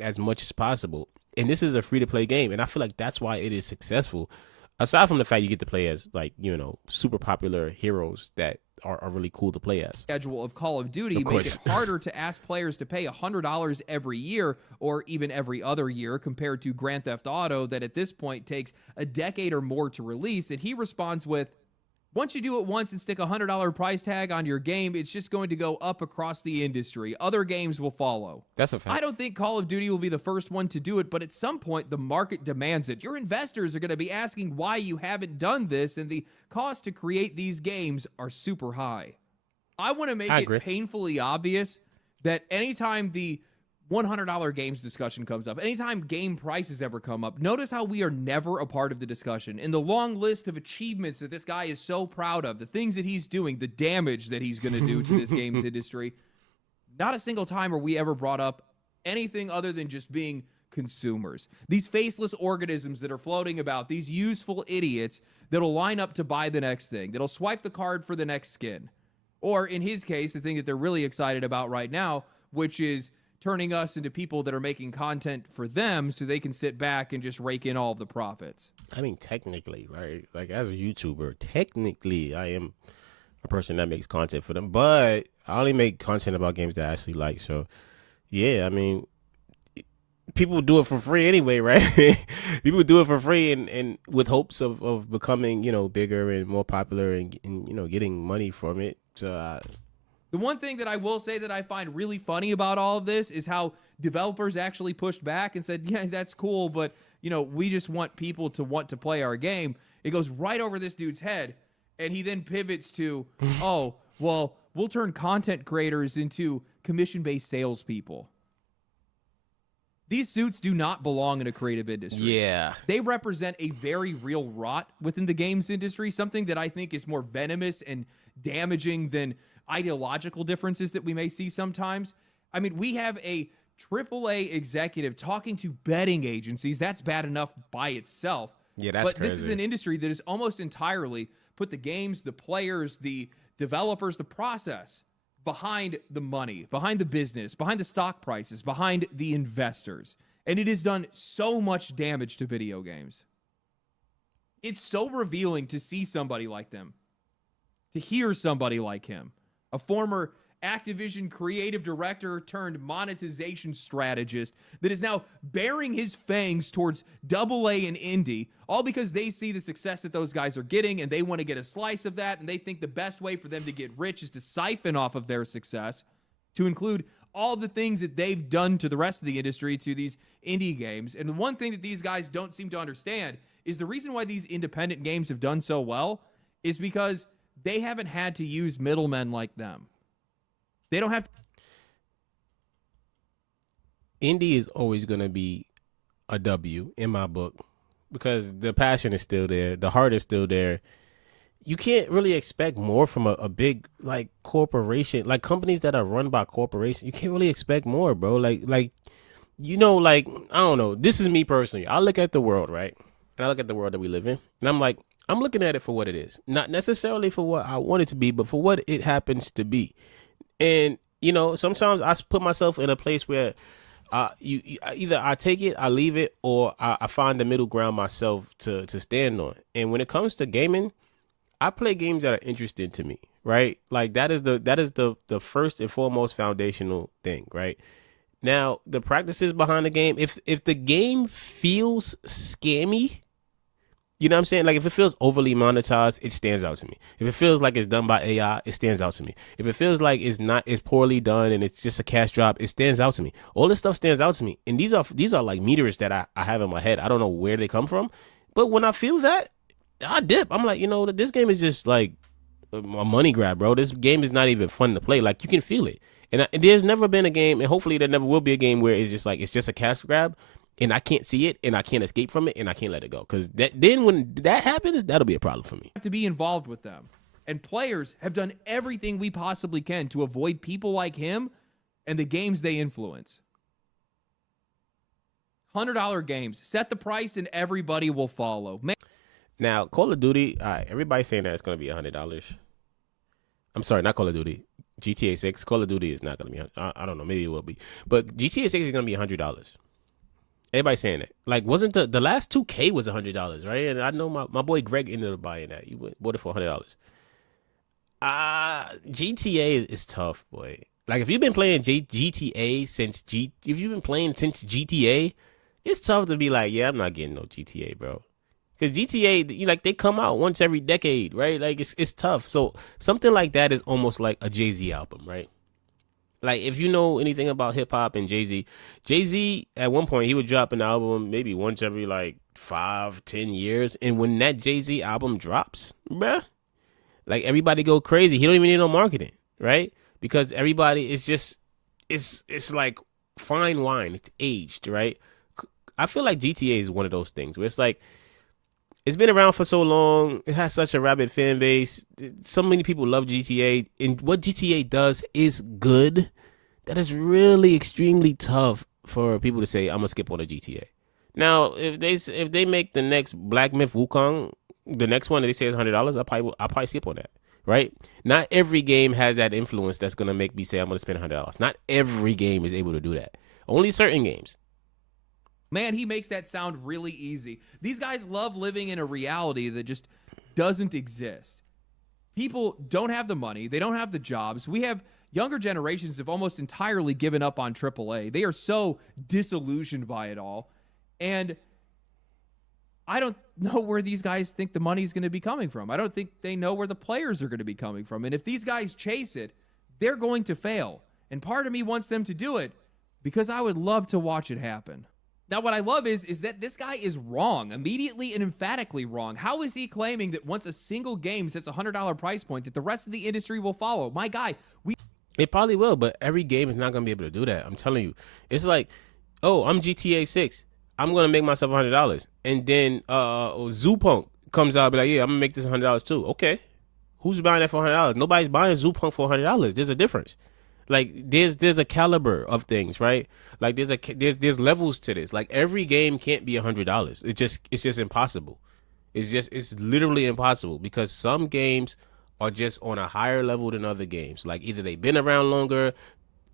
As much as possible. And this is a free-to-play game, and I feel like that's why it is successful. aside from the fact you get to play as like, super popular heroes that are really cool to play as. Schedule of Call of Duty Of make course. it harder to ask players to pay $100 every year or even every other year compared to Grand Theft Auto that at this point takes a decade or more to release. And he responds with, once you do it once and stick a $100 price tag on your game, it's just going to go up across the industry. Other games will follow. That's a fact. I don't think Call of Duty will be the first one to do it, but at some point, the market demands it. Your investors are going to be asking why you haven't done this, and the cost to create these games are super high. I want to make it painfully obvious that anytime the $100 games discussion comes up, anytime game prices ever come up, notice how we are never a part of the discussion. In the long list of achievements that this guy is so proud of, the things that he's doing, the damage that he's going to do to this games industry, not a single time are we ever brought up anything other than just being consumers. These faceless organisms that are floating about, these useful idiots that'll line up to buy the next thing, that'll swipe the card for the next skin. Or in his case, the thing that they're really excited about right now, which is turning us into people that are making content for them so they can sit back and just rake in all of the profits. I mean, technically, right? Like, as a YouTuber, technically, I am a person that makes content for them, but I only make content about games that I actually like. So, yeah, I mean, people do it for free anyway, right? People do it for free and with hopes of becoming, bigger and more popular and getting money from it. So, the one thing that I will say that I find really funny about all of this is how developers actually pushed back and said, yeah, that's cool, but, we just want people to want to play our game. It goes right over this dude's head, and he then pivots to, oh, well, we'll turn content creators into commission-based salespeople. These suits do not belong in a creative industry. Yeah. They represent a very real rot within the games industry, something that I think is more venomous and damaging than ideological differences that we may see sometimes. I mean, we have a AAA executive talking to betting agencies. That's bad enough by itself. Yeah, that's But crazy. this is an industry that has almost entirely put the games, the players, the developers, the process behind the money, behind the business, behind the stock prices, behind the investors. And it has done so much damage to video games. It's so revealing to see somebody like them, to hear somebody like him, a former Activision creative director turned monetization strategist that is now bearing his fangs towards AA and indie, all because they see the success that those guys are getting and they want to get a slice of that, and they think the best way for them to get rich is to siphon off of their success to include all the things that they've done to the rest of the industry to these indie games. And the one thing that these guys don't seem to understand is the reason why these independent games have done so well is because they haven't had to use middlemen like them. They don't have to. Indie is always going to be a W in my book because the passion is still there. The heart is still there. You can't really expect more from a big like corporation, like companies that are run by corporations. You can't really expect more, bro. Like, I don't know. This is me personally. I look at the world, right? And I look at the world that we live in, and I'm like, I'm looking at it for what it is. Not necessarily for what I want it to be, but for what it happens to be. And, sometimes I put myself in a place where either I take it, I leave it, or I find the middle ground myself to stand on. And when it comes to gaming, I play games that are interesting to me, right? Like that is the first and foremost foundational thing, right? Now, the practices behind the game, if the game feels scammy, you know what I'm saying? Like if it feels overly monetized, it stands out to me. If it feels like it's done by AI, it stands out to me. If it feels like it's poorly done and it's just a cash drop, it stands out to me. All this stuff stands out to me. And these are like meters that I have in my head. I don't know where they come from. But when I feel that, I dip. I'm like, this game is just like a money grab, bro. This game is not even fun to play. Like you can feel it. And there's never been a game, and hopefully there never will be a game where it's just a cash grab. And I can't see it, and I can't escape from it, and I can't let it go. Because then when that happens, that'll be a problem for me. Have to be involved with them. And players have done everything we possibly can to avoid people like him and the games they influence. $100 games. Set the price, and everybody will follow. Now, Call of Duty, everybody's saying that it's going to be $100. I'm sorry, not Call of Duty. GTA 6. Call of Duty is not going to be. I don't know. Maybe it will be. But GTA 6 is going to be $100. Everybody saying that. Like, wasn't the last 2K was $100, right? And I know my boy Greg ended up buying that. He bought it for $100. GTA is tough, boy. Like, if you've been playing GTA since if you've been playing since GTA, it's tough to be like, yeah, I'm not getting no GTA, bro. Because GTA, like, they come out once every decade, right? Like, it's tough. So something like that is almost like a Jay-Z album, right? Like, if you know anything about hip-hop and Jay-Z, at one point, he would drop an album maybe once every, like, 5-10 years. And when that Jay-Z album drops, bruh, like, everybody go crazy. He don't even need no marketing, right? Because everybody is just, it's like fine wine. It's aged, right? I feel like GTA is one of those things where it's like, it's been around for so long. It has such a rabid fan base. So many people love GTA. And what GTA does is good. That is really extremely tough for people to say, I'm going to skip on a GTA. Now, if they make the next Black Myth Wukong, the next one that they say is $100, I'll probably skip on that, right? Not every game has that influence that's going to make me say I'm going to spend $100. Not every game is able to do that. Only certain games. Man, he makes that sound really easy. These guys love living in a reality that just doesn't exist. People don't have the money. They don't have the jobs. We have younger generations have almost entirely given up on AAA. They are so disillusioned by it all. And I don't know where these guys think the money's going to be coming from. I don't think they know where the players are going to be coming from. And if these guys chase it, they're going to fail. And part of me wants them to do it because I would love to watch it happen. Now, what I love is that this guy is wrong, immediately and emphatically wrong. How is he claiming that once a single game sets a $100 price point, that the rest of the industry will follow? My guy, It probably will, but every game is not going to be able to do that. I'm telling you. It's like, oh, I'm GTA 6. I'm going to make myself $100. And then Zoopunk comes out and be like, yeah, I'm going to make this $100 too. Okay. Who's buying that for $100? Nobody's buying Zoopunk for $100. There's a difference. Like, there's a caliber of things, right? Like, there's levels to this. Like, every game can't be $100. It's just impossible. It's literally impossible because some games are just on a higher level than other games. Like, either they've been around longer,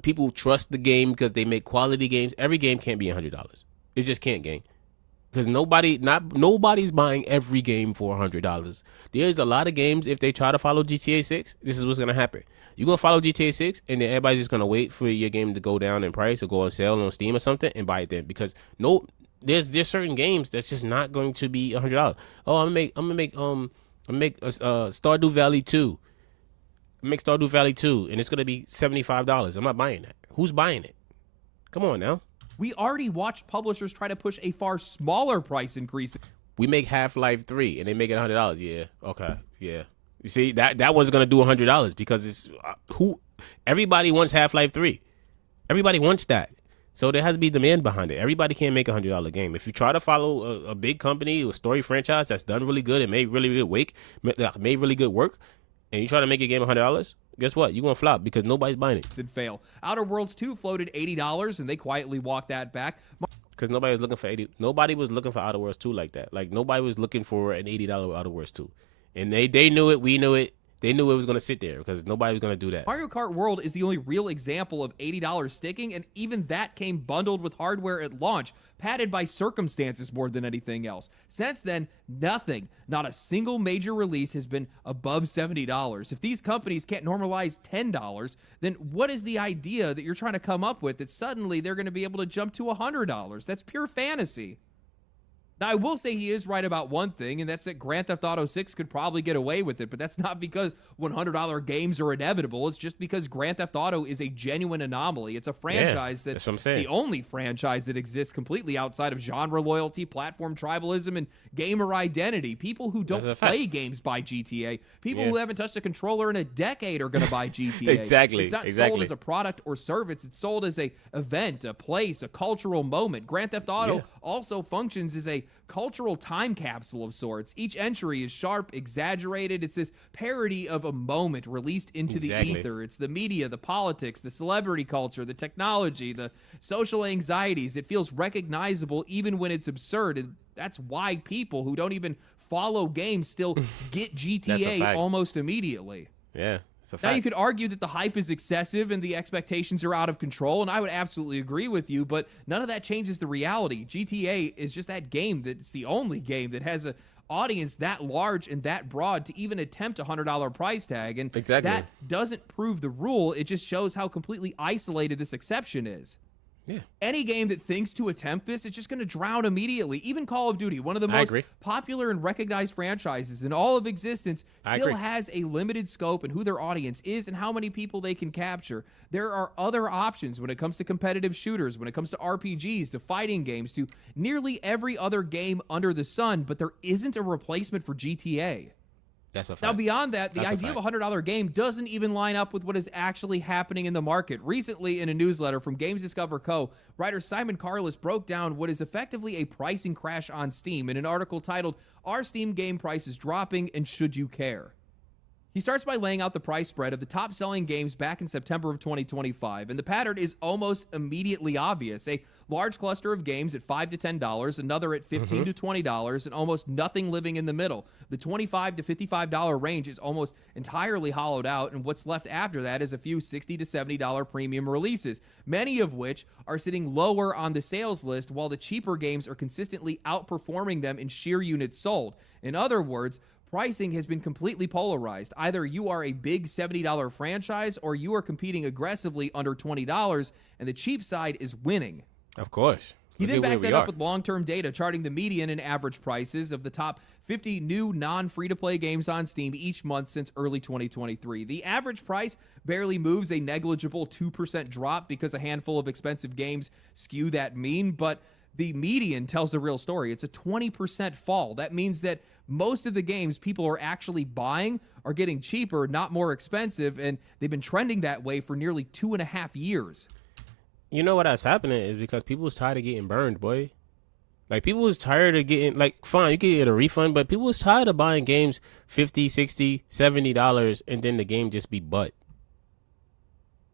people trust the game because they make quality games. Every game can't be $100. It just can't, gang. Because nobody's buying every game for $100. There's a lot of games, if they try to follow GTA 6, this is what's going to happen. You're going to follow GTA 6, and then everybody's just going to wait for your game to go down in price or go on sale on Steam or something and buy it then. Because there's certain games that's just not going to be $100. Oh, I'm gonna make Stardew Valley 2. Make Stardew Valley 2, and it's going to be $75. I'm not buying that. Who's buying it? Come on now. We already watched publishers try to push a far smaller price increase. We make Half-Life 3 and they make it $100. Yeah. Okay. Yeah. You see, that one's gonna do $100 because it's everybody wants Half-Life 3. Everybody wants that. So there has to be demand behind it. Everybody can't make $100 game. If you try to follow a big company or story franchise that's done really good and made really good work, and you try to make a game $100, guess what? You're going to flop because nobody's buying it. And fail. Outer Worlds 2 floated $80, and they quietly walked that back. Because nobody was looking for Nobody was looking for Outer Worlds 2 like that. Like, nobody was looking for an $80 Outer Worlds 2. And they knew it. We knew it. They knew it was going to sit there because nobody was going to do that. Mario Kart World is the only real example of $80 sticking, and even that came bundled with hardware at launch, padded by circumstances more than anything else. Since then, nothing, not a single major release has been above $70. If these companies can't normalize $10, then what is the idea that you're trying to come up with that suddenly they're going to be able to jump to $100? That's pure fantasy. Now, I will say he is right about one thing, and that's that Grand Theft Auto 6 could probably get away with it, but that's not because $100 games are inevitable. It's just because Grand Theft Auto is a genuine anomaly. It's a franchise that's the only franchise that exists completely outside of genre loyalty, platform tribalism, and gamer identity. People who don't play games buy GTA. People who haven't touched a controller in a decade are going to buy GTA. Exactly. It's not sold as a product or service. It's sold as a event, a place, a cultural moment. Grand Theft Auto also functions as a cultural time capsule of sorts. Each entry is sharp, exaggerated. It's this parody of a moment released into the ether. It's the media, the politics, the celebrity culture, the technology, the social anxieties. It feels recognizable even when it's absurd. And that's why people who don't even follow games still get GTA almost immediately. Yeah. Now, you could argue that the hype is excessive and the expectations are out of control, and I would absolutely agree with you, but none of that changes the reality. GTA is just that game that's the only game that has a audience that large and that broad to even attempt a $100 price tag, and that doesn't prove the rule. It just shows how completely isolated this exception is. Yeah. Any game that thinks to attempt this, it's just going to drown immediately. Even Call of Duty, one of the most popular and recognized franchises in all of existence, still has a limited scope in who their audience is and how many people they can capture. There are other options when it comes to competitive shooters, when it comes to RPGs, to fighting games, to nearly every other game under the sun, but there isn't a replacement for GTA. That's a fact. Now, beyond that, the idea of a $100 game doesn't even line up with what is actually happening in the market. Recently, in a newsletter from Games Discover Co., writer Simon Carless broke down what is effectively a pricing crash on Steam in an article titled, "Are Steam Game Prices Dropping and Should You Care?" He starts by laying out the price spread of the top-selling games back in September of 2025, and the pattern is almost immediately obvious. A large cluster of games at $5 to $10, another at $15 to $20, and almost nothing living in the middle. The $25 to $55 range is almost entirely hollowed out, and what's left after that is a few $60 to $70 premium releases, many of which are sitting lower on the sales list, while the cheaper games are consistently outperforming them in sheer units sold. In other words, pricing has been completely polarized. Either you are a big $70 franchise or you are competing aggressively under $20, and the cheap side is winning. Of course. He then backs that up with long-term data charting the median and average prices of the top 50 new non-free-to-play games on Steam each month since early 2023. The average price barely moves, a negligible 2% drop because a handful of expensive games skew that mean, but the median tells the real story. It's a 20% fall. That means that most of the games people are actually buying are getting cheaper, not more expensive, and they've been trending that way for nearly 2.5 years. You know what that's happening is because people was tired of getting burned, boy. Like, people was tired of getting, like, fine, you can get a refund, but people was tired of buying games $50, $60, $70, and then the game just be butt.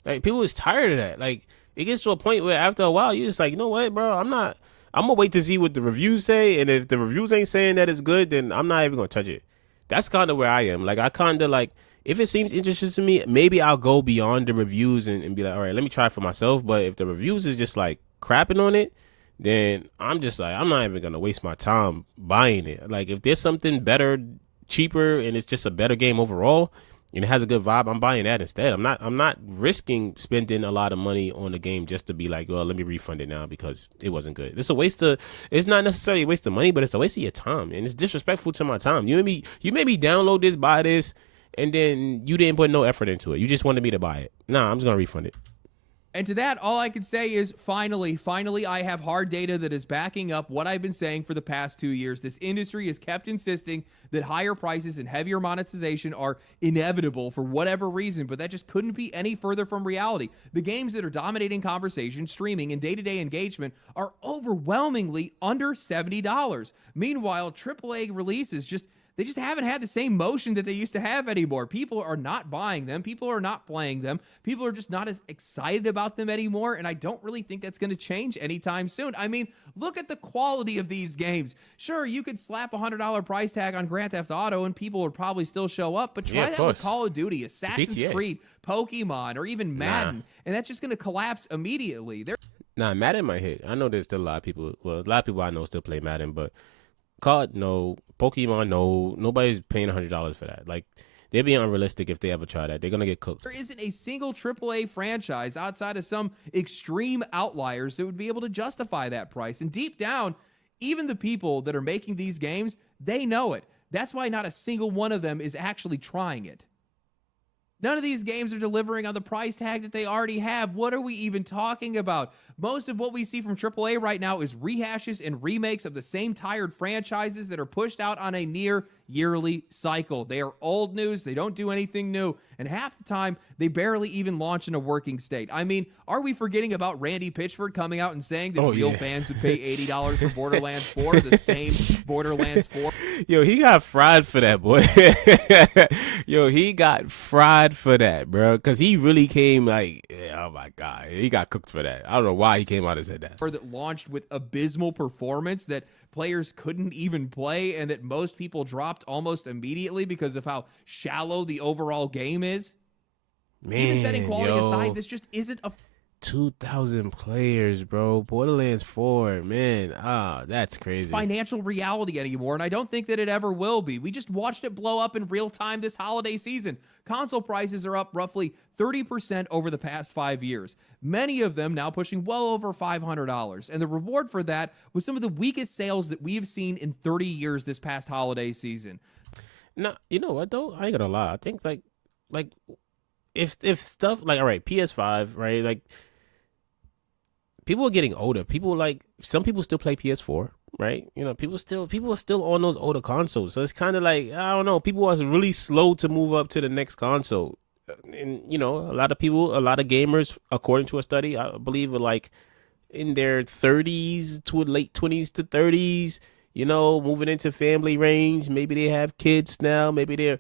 Like, people was tired of that. Like, it gets to a point where after a while, you're just like, you know what, bro, I'm going to wait to see what the reviews say, and if the reviews ain't saying that it's good, then I'm not even going to touch it. That's kind of where I am. Like, I kind of, like, if it seems interesting to me, maybe I'll go beyond the reviews and be like, all right, let me try it for myself. But if the reviews is just, like, crapping on it, then I'm just like, I'm not even going to waste my time buying it. Like, if there's something better, cheaper, and it's just a better game overall, and it has a good vibe, I'm buying that instead. I'm not risking spending a lot of money on a game just to be like, well, let me refund it now because it wasn't good. It's not necessarily a waste of money, but it's a waste of your time, and it's disrespectful to my time. You made me download this, buy this, and then you didn't put no effort into it. You just wanted me to buy it. Nah, I'm just gonna refund it. And to that, all I can say is finally, I have hard data that is backing up what I've been saying for the past 2 years. This industry has kept insisting that higher prices and heavier monetization are inevitable for whatever reason, but that just couldn't be any further from reality. The games that are dominating conversation, streaming, and day-to-day engagement are overwhelmingly under $70. Meanwhile, AAA releases they just haven't had the same motion that they used to have anymore. People are not buying them. People are not playing them. People are just not as excited about them anymore, and I don't really think that's going to change anytime soon. I mean, look at the quality of these games. Sure, you could slap a $100 price tag on Grand Theft Auto, and people would probably still show up, but try that with Call of Duty, Assassin's Creed, Pokemon, or even Madden, and that's just going to collapse immediately. Madden might hit. I know there's still a lot of people I know still play Madden, but COD, no. Pokemon, no. Nobody's paying $100 for that. Like, they're being unrealistic if they ever try that. They're going to get cooked. There isn't a single AAA franchise outside of some extreme outliers that would be able to justify that price. And deep down, even the people that are making these games, they know it. That's why not a single one of them is actually trying it. None of these games are delivering on the price tag that they already have. What are we even talking about? Most of what we see from AAA right now is rehashes and remakes of the same tired franchises that are pushed out on a near yearly cycle. They are old news. They don't do anything new. And half the time, they barely even launch in a working state. I mean, are we forgetting about Randy Pitchford coming out and saying that real fans would pay $80 for Borderlands 4, the same Borderlands 4? Yo, he got fried for that, boy. Yo, he got fried for that, bro. Because he really came like, oh my God, he got cooked for that. I don't know why he came out and said that. Or that launched with abysmal performance that players couldn't even play and that most people dropped almost immediately because of how shallow the overall game is. Even setting quality yo. aside, this just isn't a 2,000 players, bro. Borderlands 4, man. That's crazy. financial reality anymore, and I don't think that it ever will be. We just watched it blow up in real time this holiday season. Console prices are up roughly 30% over the past 5 years, many of them now pushing well over $500. And the reward for that was some of the weakest sales that we have seen in 30 years this past holiday season. Now, you know what though? I ain't gonna lie. I think like if stuff like, all right, PS5, right? Like, people are getting older. Some people still play PS4, right? You know, people are still on those older consoles. So it's kind of like, I don't know, people are really slow to move up to the next console. And, you know, a lot of gamers, according to a study, I believe, are like in their 30s to late 20s to 30s, you know, moving into family range. Maybe they have kids now. Maybe they're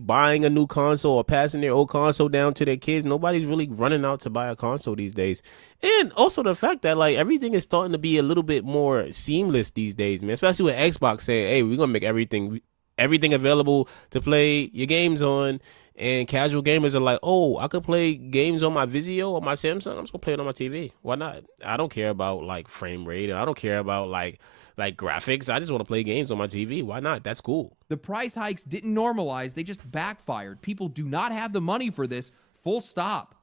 buying a new console or passing their old console down to their kids. Nobody's really running out to buy a console these days. And also the fact that like everything is starting to be a little bit more seamless these days, man. Especially with Xbox saying, hey, we're gonna make everything available to play your games on. And casual gamers are like, oh, I could play games on my Vizio or my Samsung. I'm just gonna play it on my TV. Why not? I don't care about like frame rate. I don't care about like graphics. I just want to play games on my TV. Why not? That's cool. The price hikes didn't normalize. They just backfired. People do not have the money for this. Full stop.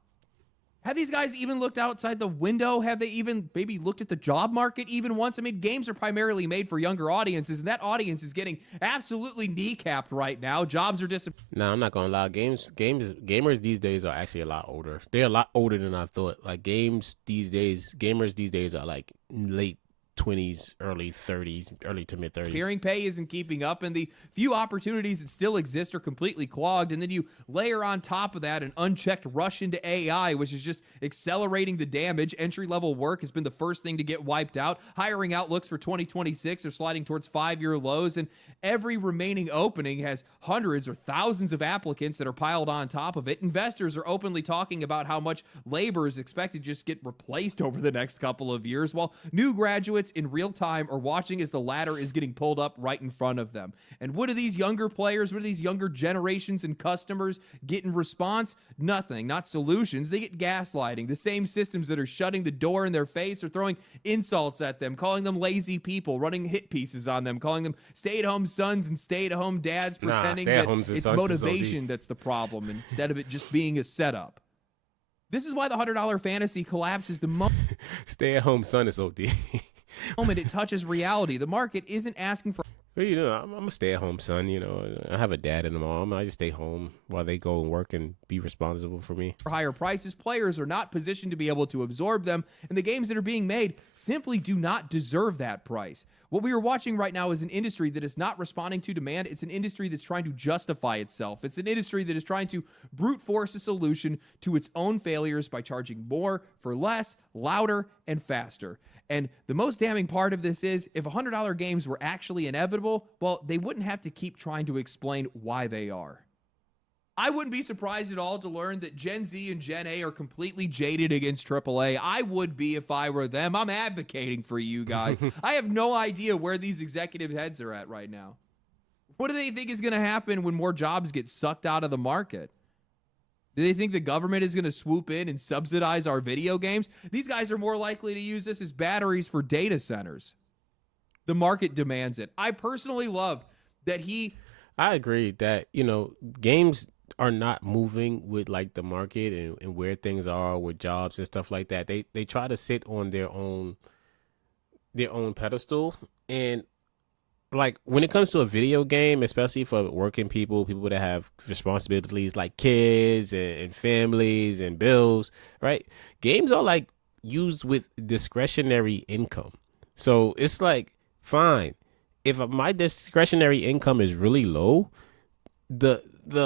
Have these guys even looked outside the window? Have they even maybe looked at the job market even once? I mean, games are primarily made for younger audiences, and that audience is getting absolutely kneecapped right now. Jobs are disappearing. Nah, I'm not gonna lie. Gamers these days are actually a lot older. They're a lot older than I thought. Like gamers these days are like late 20s, early 30s, early to mid 30s. Clearing pay isn't keeping up, and the few opportunities that still exist are completely clogged. And then you layer on top of that an unchecked rush into AI, which is just accelerating the damage. Entry-level work has been the first thing to get wiped out. Hiring outlooks for 2026 are sliding towards 5-year lows, and every remaining opening has hundreds or thousands of applicants that are piled on top of it. Investors are openly talking about how much labor is expected to just get replaced over the next couple of years, while new graduates in real time are watching as the ladder is getting pulled up right in front of them. And what do these younger players, what do these younger generations and customers get in response? Nothing, not solutions. They get gaslighting. The same systems that are shutting the door in their face are throwing insults at them, calling them lazy people, running hit pieces on them, calling them stay-at-home sons and stay-at-home dads, pretending that it's motivation that's the problem instead of it just being a setup. This is why the $100 fantasy collapses the moment. Stay-at-home son is OD. Moment it touches reality. The market isn't asking for. Well, you know, I'm a stay-at-home son. You know, I have a dad and a mom. I just stay home while they go and work and be responsible for me. For higher prices, players are not positioned to be able to absorb them, and the games that are being made simply do not deserve that price. What we are watching right now is an industry that is not responding to demand. It's an industry that's trying to justify itself. It's an industry that is trying to brute force a solution to its own failures by charging more for less, louder, and faster. And the most damning part of this is, if $100 games were actually inevitable, well, they wouldn't have to keep trying to explain why they are. I wouldn't be surprised at all to learn that Gen Z and Gen A are completely jaded against AAA. I would be if I were them. I'm advocating for you guys. I have no idea where these executive heads are at right now. What do they think is going to happen when more jobs get sucked out of the market? Do they think the government is going to swoop in and subsidize our video games? These guys are more likely to use this as batteries for data centers. The market demands it. I personally love that I agree that, you know, games are not moving with like the market and where things are with jobs and stuff like that. They try to sit on their own pedestal, and like when it comes to a video game, especially for working people that have responsibilities like kids and families and bills, right? Games are like used with discretionary income. So it's like, fine, if my discretionary income is really low, the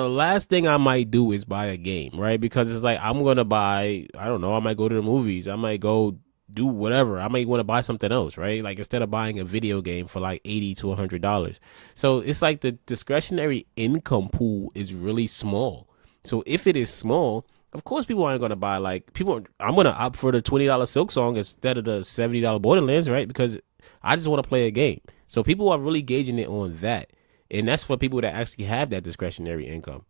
last thing I might do is buy a game, right? Because it's like, I'm going to buy, I don't know, I might go to the movies. I might go do whatever. I might want to buy something else, right? Like instead of buying a video game for like $80 to $100. So it's like the discretionary income pool is really small. So if it is small, of course people aren't going to buy I'm going to opt for the $20 Silksong instead of the $70 Borderlands, right? Because I just want to play a game. So people are really gauging it on that. And that's for people that actually have that discretionary income.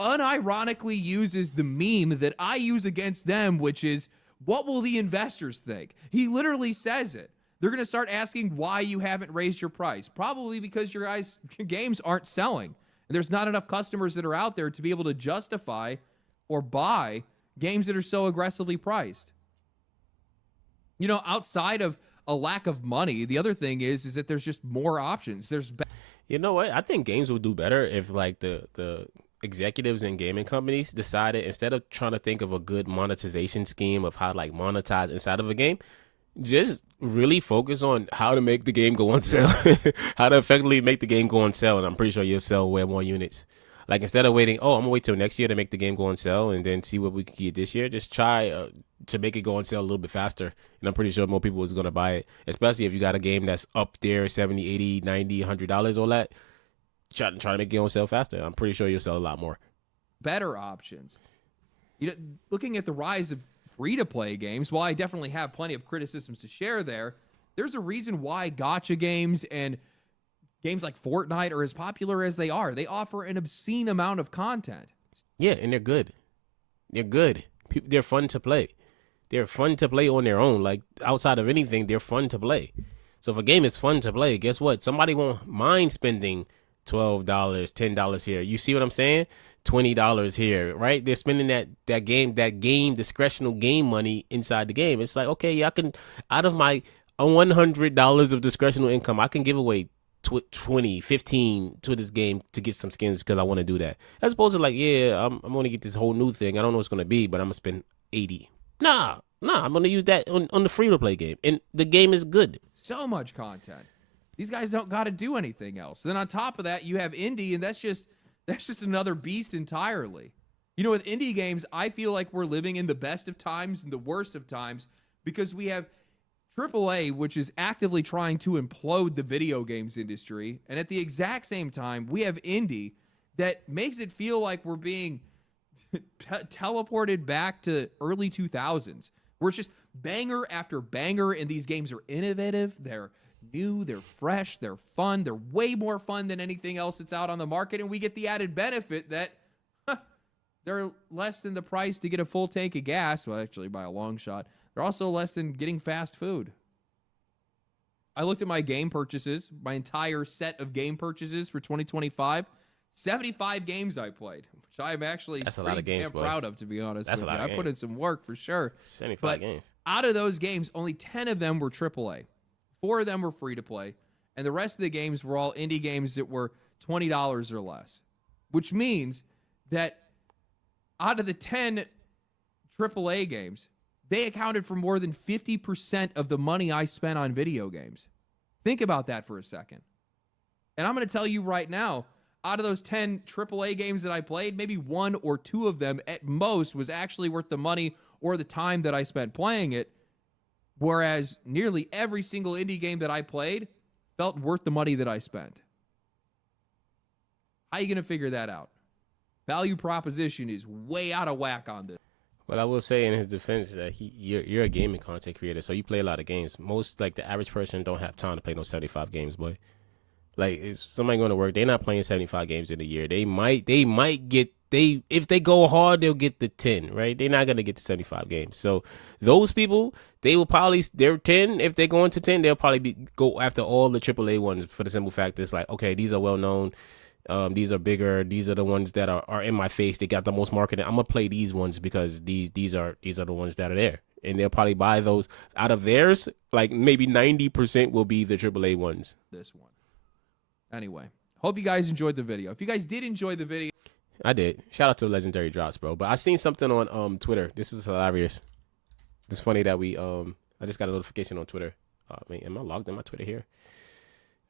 unironically uses the meme that I use against them, which is, what will the investors think? He literally says it. They're going to start asking why you haven't raised your price. Probably because your games aren't selling. And there's not enough customers that are out there to be able to justify or buy games that are so aggressively priced. You know, outside of a lack of money, the other thing is that there's just more options. You know what? I think games will do better if like the executives and gaming companies decided, instead of trying to think of a good monetization scheme of how to like monetize inside of a game, just really focus on how to make the game go on sale, how to effectively make the game go on sale. And I'm pretty sure you'll sell way more units. Like, instead of waiting, I'm gonna wait till next year to make the game go on sale and then see what we can get this year, just try to make it go on sale a little bit faster. And I'm pretty sure more people is gonna buy it, especially if you got a game that's up there, $70, $80, $90, $100, all that. Try to make it on sale faster. I'm pretty sure you'll sell a lot more. Better options. You know, looking at the rise of free-to-play games, while I definitely have plenty of criticisms to share there's a reason why gacha games and games like Fortnite are as popular as they are. They offer an obscene amount of content. Yeah, and they're good. They're good. They're fun to play. They're fun to play on their own. Like, outside of anything, they're fun to play. So if a game is fun to play, guess what? Somebody won't mind spending $12, $10 here. You see what I'm saying? $20 here, right? They're spending that game discretional game money inside the game. It's like, okay, yeah, I can, out of my $100 of discretional income, I can give away 20, 15 to this game to get some skins because I want to do that. As opposed to like, yeah, I'm going to get this whole new thing. I don't know what it's going to be, but I'm going to spend 80. Nah, I'm going to use that on the free-to-play game. And the game is good. So much content. These guys don't got to do anything else. Then on top of that, you have indie, and that's just another beast entirely. You know, with indie games, I feel like we're living in the best of times and the worst of times because we have AAA, which is actively trying to implode the video games industry, and at the exact same time, we have indie that makes it feel like we're being teleported back to early 2000s, where it's just banger after banger, and these games are innovative, they're new, they're fresh, they're fun, they're way more fun than anything else that's out on the market, and we get the added benefit that they're less than the price to get a full tank of gas. Well, actually, by a long shot. They're also less than getting fast food. I looked at my game purchases, my entire set of game purchases for 2025. 75 games I played, which I'm actually That's a lot of games, proud of, to be honest. That's a lot of I put in some work for sure. 75 games. Out of those games, only 10 of them were AAA. 4 of them were free to play. And the rest of the games were all indie games that were $20 or less, which means that out of the 10 AAA games, they accounted for more than 50% of the money I spent on video games. Think about that for a second. And I'm going to tell you right now, out of those 10 AAA games that I played, maybe 1 or 2 of them at most was actually worth the money or the time that I spent playing it, whereas nearly every single indie game that I played felt worth the money that I spent. How are you going to figure that out? Value proposition is way out of whack on this. Well, I will say in his defense that you're a gaming content creator, so you play a lot of games. Most, like, the average person don't have time to play no 75 games, boy. Like, is somebody going to work? They're not playing 75 games in a year. They might get, if they go hard, they'll get the 10, right? They're not going to get to 75 games. So those people, they will probably, they're 10. If they're going to 10, they'll probably go after all the AAA ones for the simple fact it's like, okay, these are well known. These are bigger. These are the ones that are in my face. They got the most marketing. I'm gonna play these ones because these are the ones that are there, and they'll probably buy those out of theirs. Like maybe 90% will be the AAA ones. This one. Anyway, hope you guys enjoyed the video. If you guys did enjoy the video, I did. Shout out to Legendary Drops, bro. But I seen something on Twitter. This is hilarious. It's funny that we I just got a notification on Twitter. Man, am I logged in my Twitter here?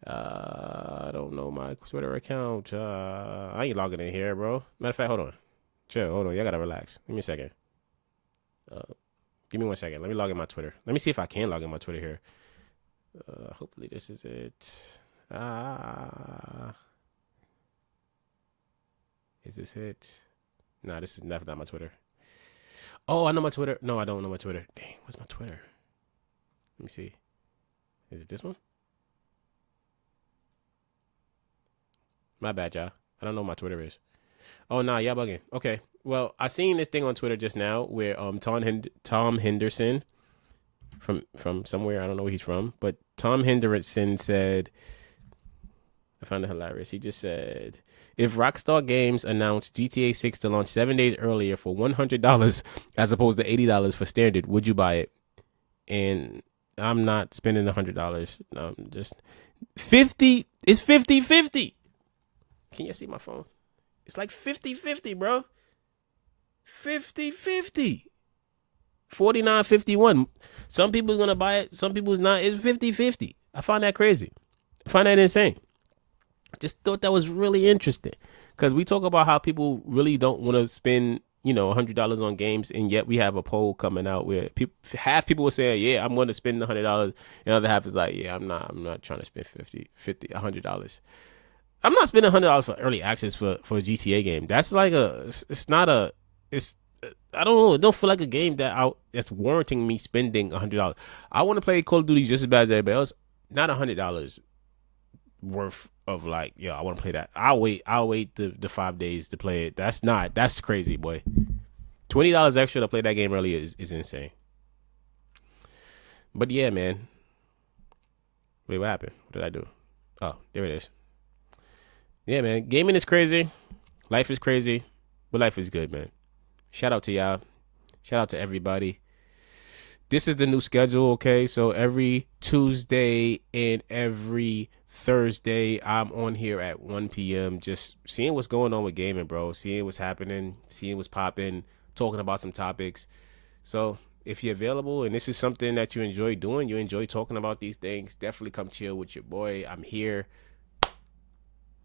I don't know my Twitter account. I ain't logging in here, bro. Matter of fact, hold on. Chill, hold on. Y'all gotta relax. Give me a second. Give me 1 second. Let me log in my Twitter. Let me see if I can log in my Twitter here. Hopefully this is it. Is this it? Nah, this is definitely not my Twitter. Oh, I know my Twitter. No, I don't know my Twitter. Dang, what's my Twitter? Let me see. Is it this one? My bad, y'all. I don't know what my Twitter is. Oh nah, y'all bugging. Okay. Well, I seen this thing on Twitter just now where Tom Henderson from somewhere, I don't know where he's from, but Tom Henderson said, I found it hilarious. He just said, if Rockstar Games announced GTA 6 to launch 7 days earlier for $100 as opposed to $80 for standard, would you buy it? And I'm not spending $100. I'm just 50. It's 50-50. Can you see my phone? It's like 50-50, bro. 50-50. 49-51. Some people's gonna buy it, some people's not. It's 50-50. I find that crazy. I find that insane. I just thought that was really interesting. Because we talk about how people really don't want to spend, you know, $100 on games, and yet we have a poll coming out where half people were saying, yeah, I'm going to spend $100, and the other half is like, yeah, I'm not trying to spend $100. I'm not spending $100 for early access for a GTA game. That's like I don't know. It don't feel like a game that's warranting me spending $100. I want to play Call of Duty just as bad as everybody else. Not $100 worth of like, yo, I want to play that. I'll wait the 5 days to play it. That's crazy, boy. $20 extra to play that game early is insane. But yeah, man. Wait, what happened? What did I do? Oh, there it is. Yeah, man. Gaming is crazy. Life is crazy. But life is good, man. Shout out to y'all. Shout out to everybody. This is the new schedule, okay? So every Tuesday and every Thursday, I'm on here at 1 p.m. just seeing what's going on with gaming, bro. Seeing what's happening, seeing what's popping, talking about some topics. So if you're available and this is something that you enjoy doing, you enjoy talking about these things, definitely come chill with your boy. I'm here.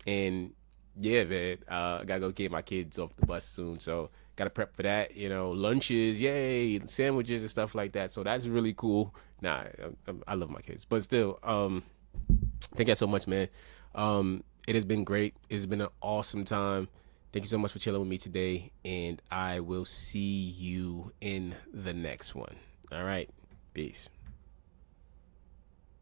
And yeah, man, I gotta go get my kids off the bus soon. So gotta prep for that, you know, lunches, yay, sandwiches and stuff like that. So that's really cool. Nah, I love my kids, but still, thank you so much, man. It has been great. It's been an awesome time. Thank you so much for chilling with me today, and I will see you in the next one. All right, peace.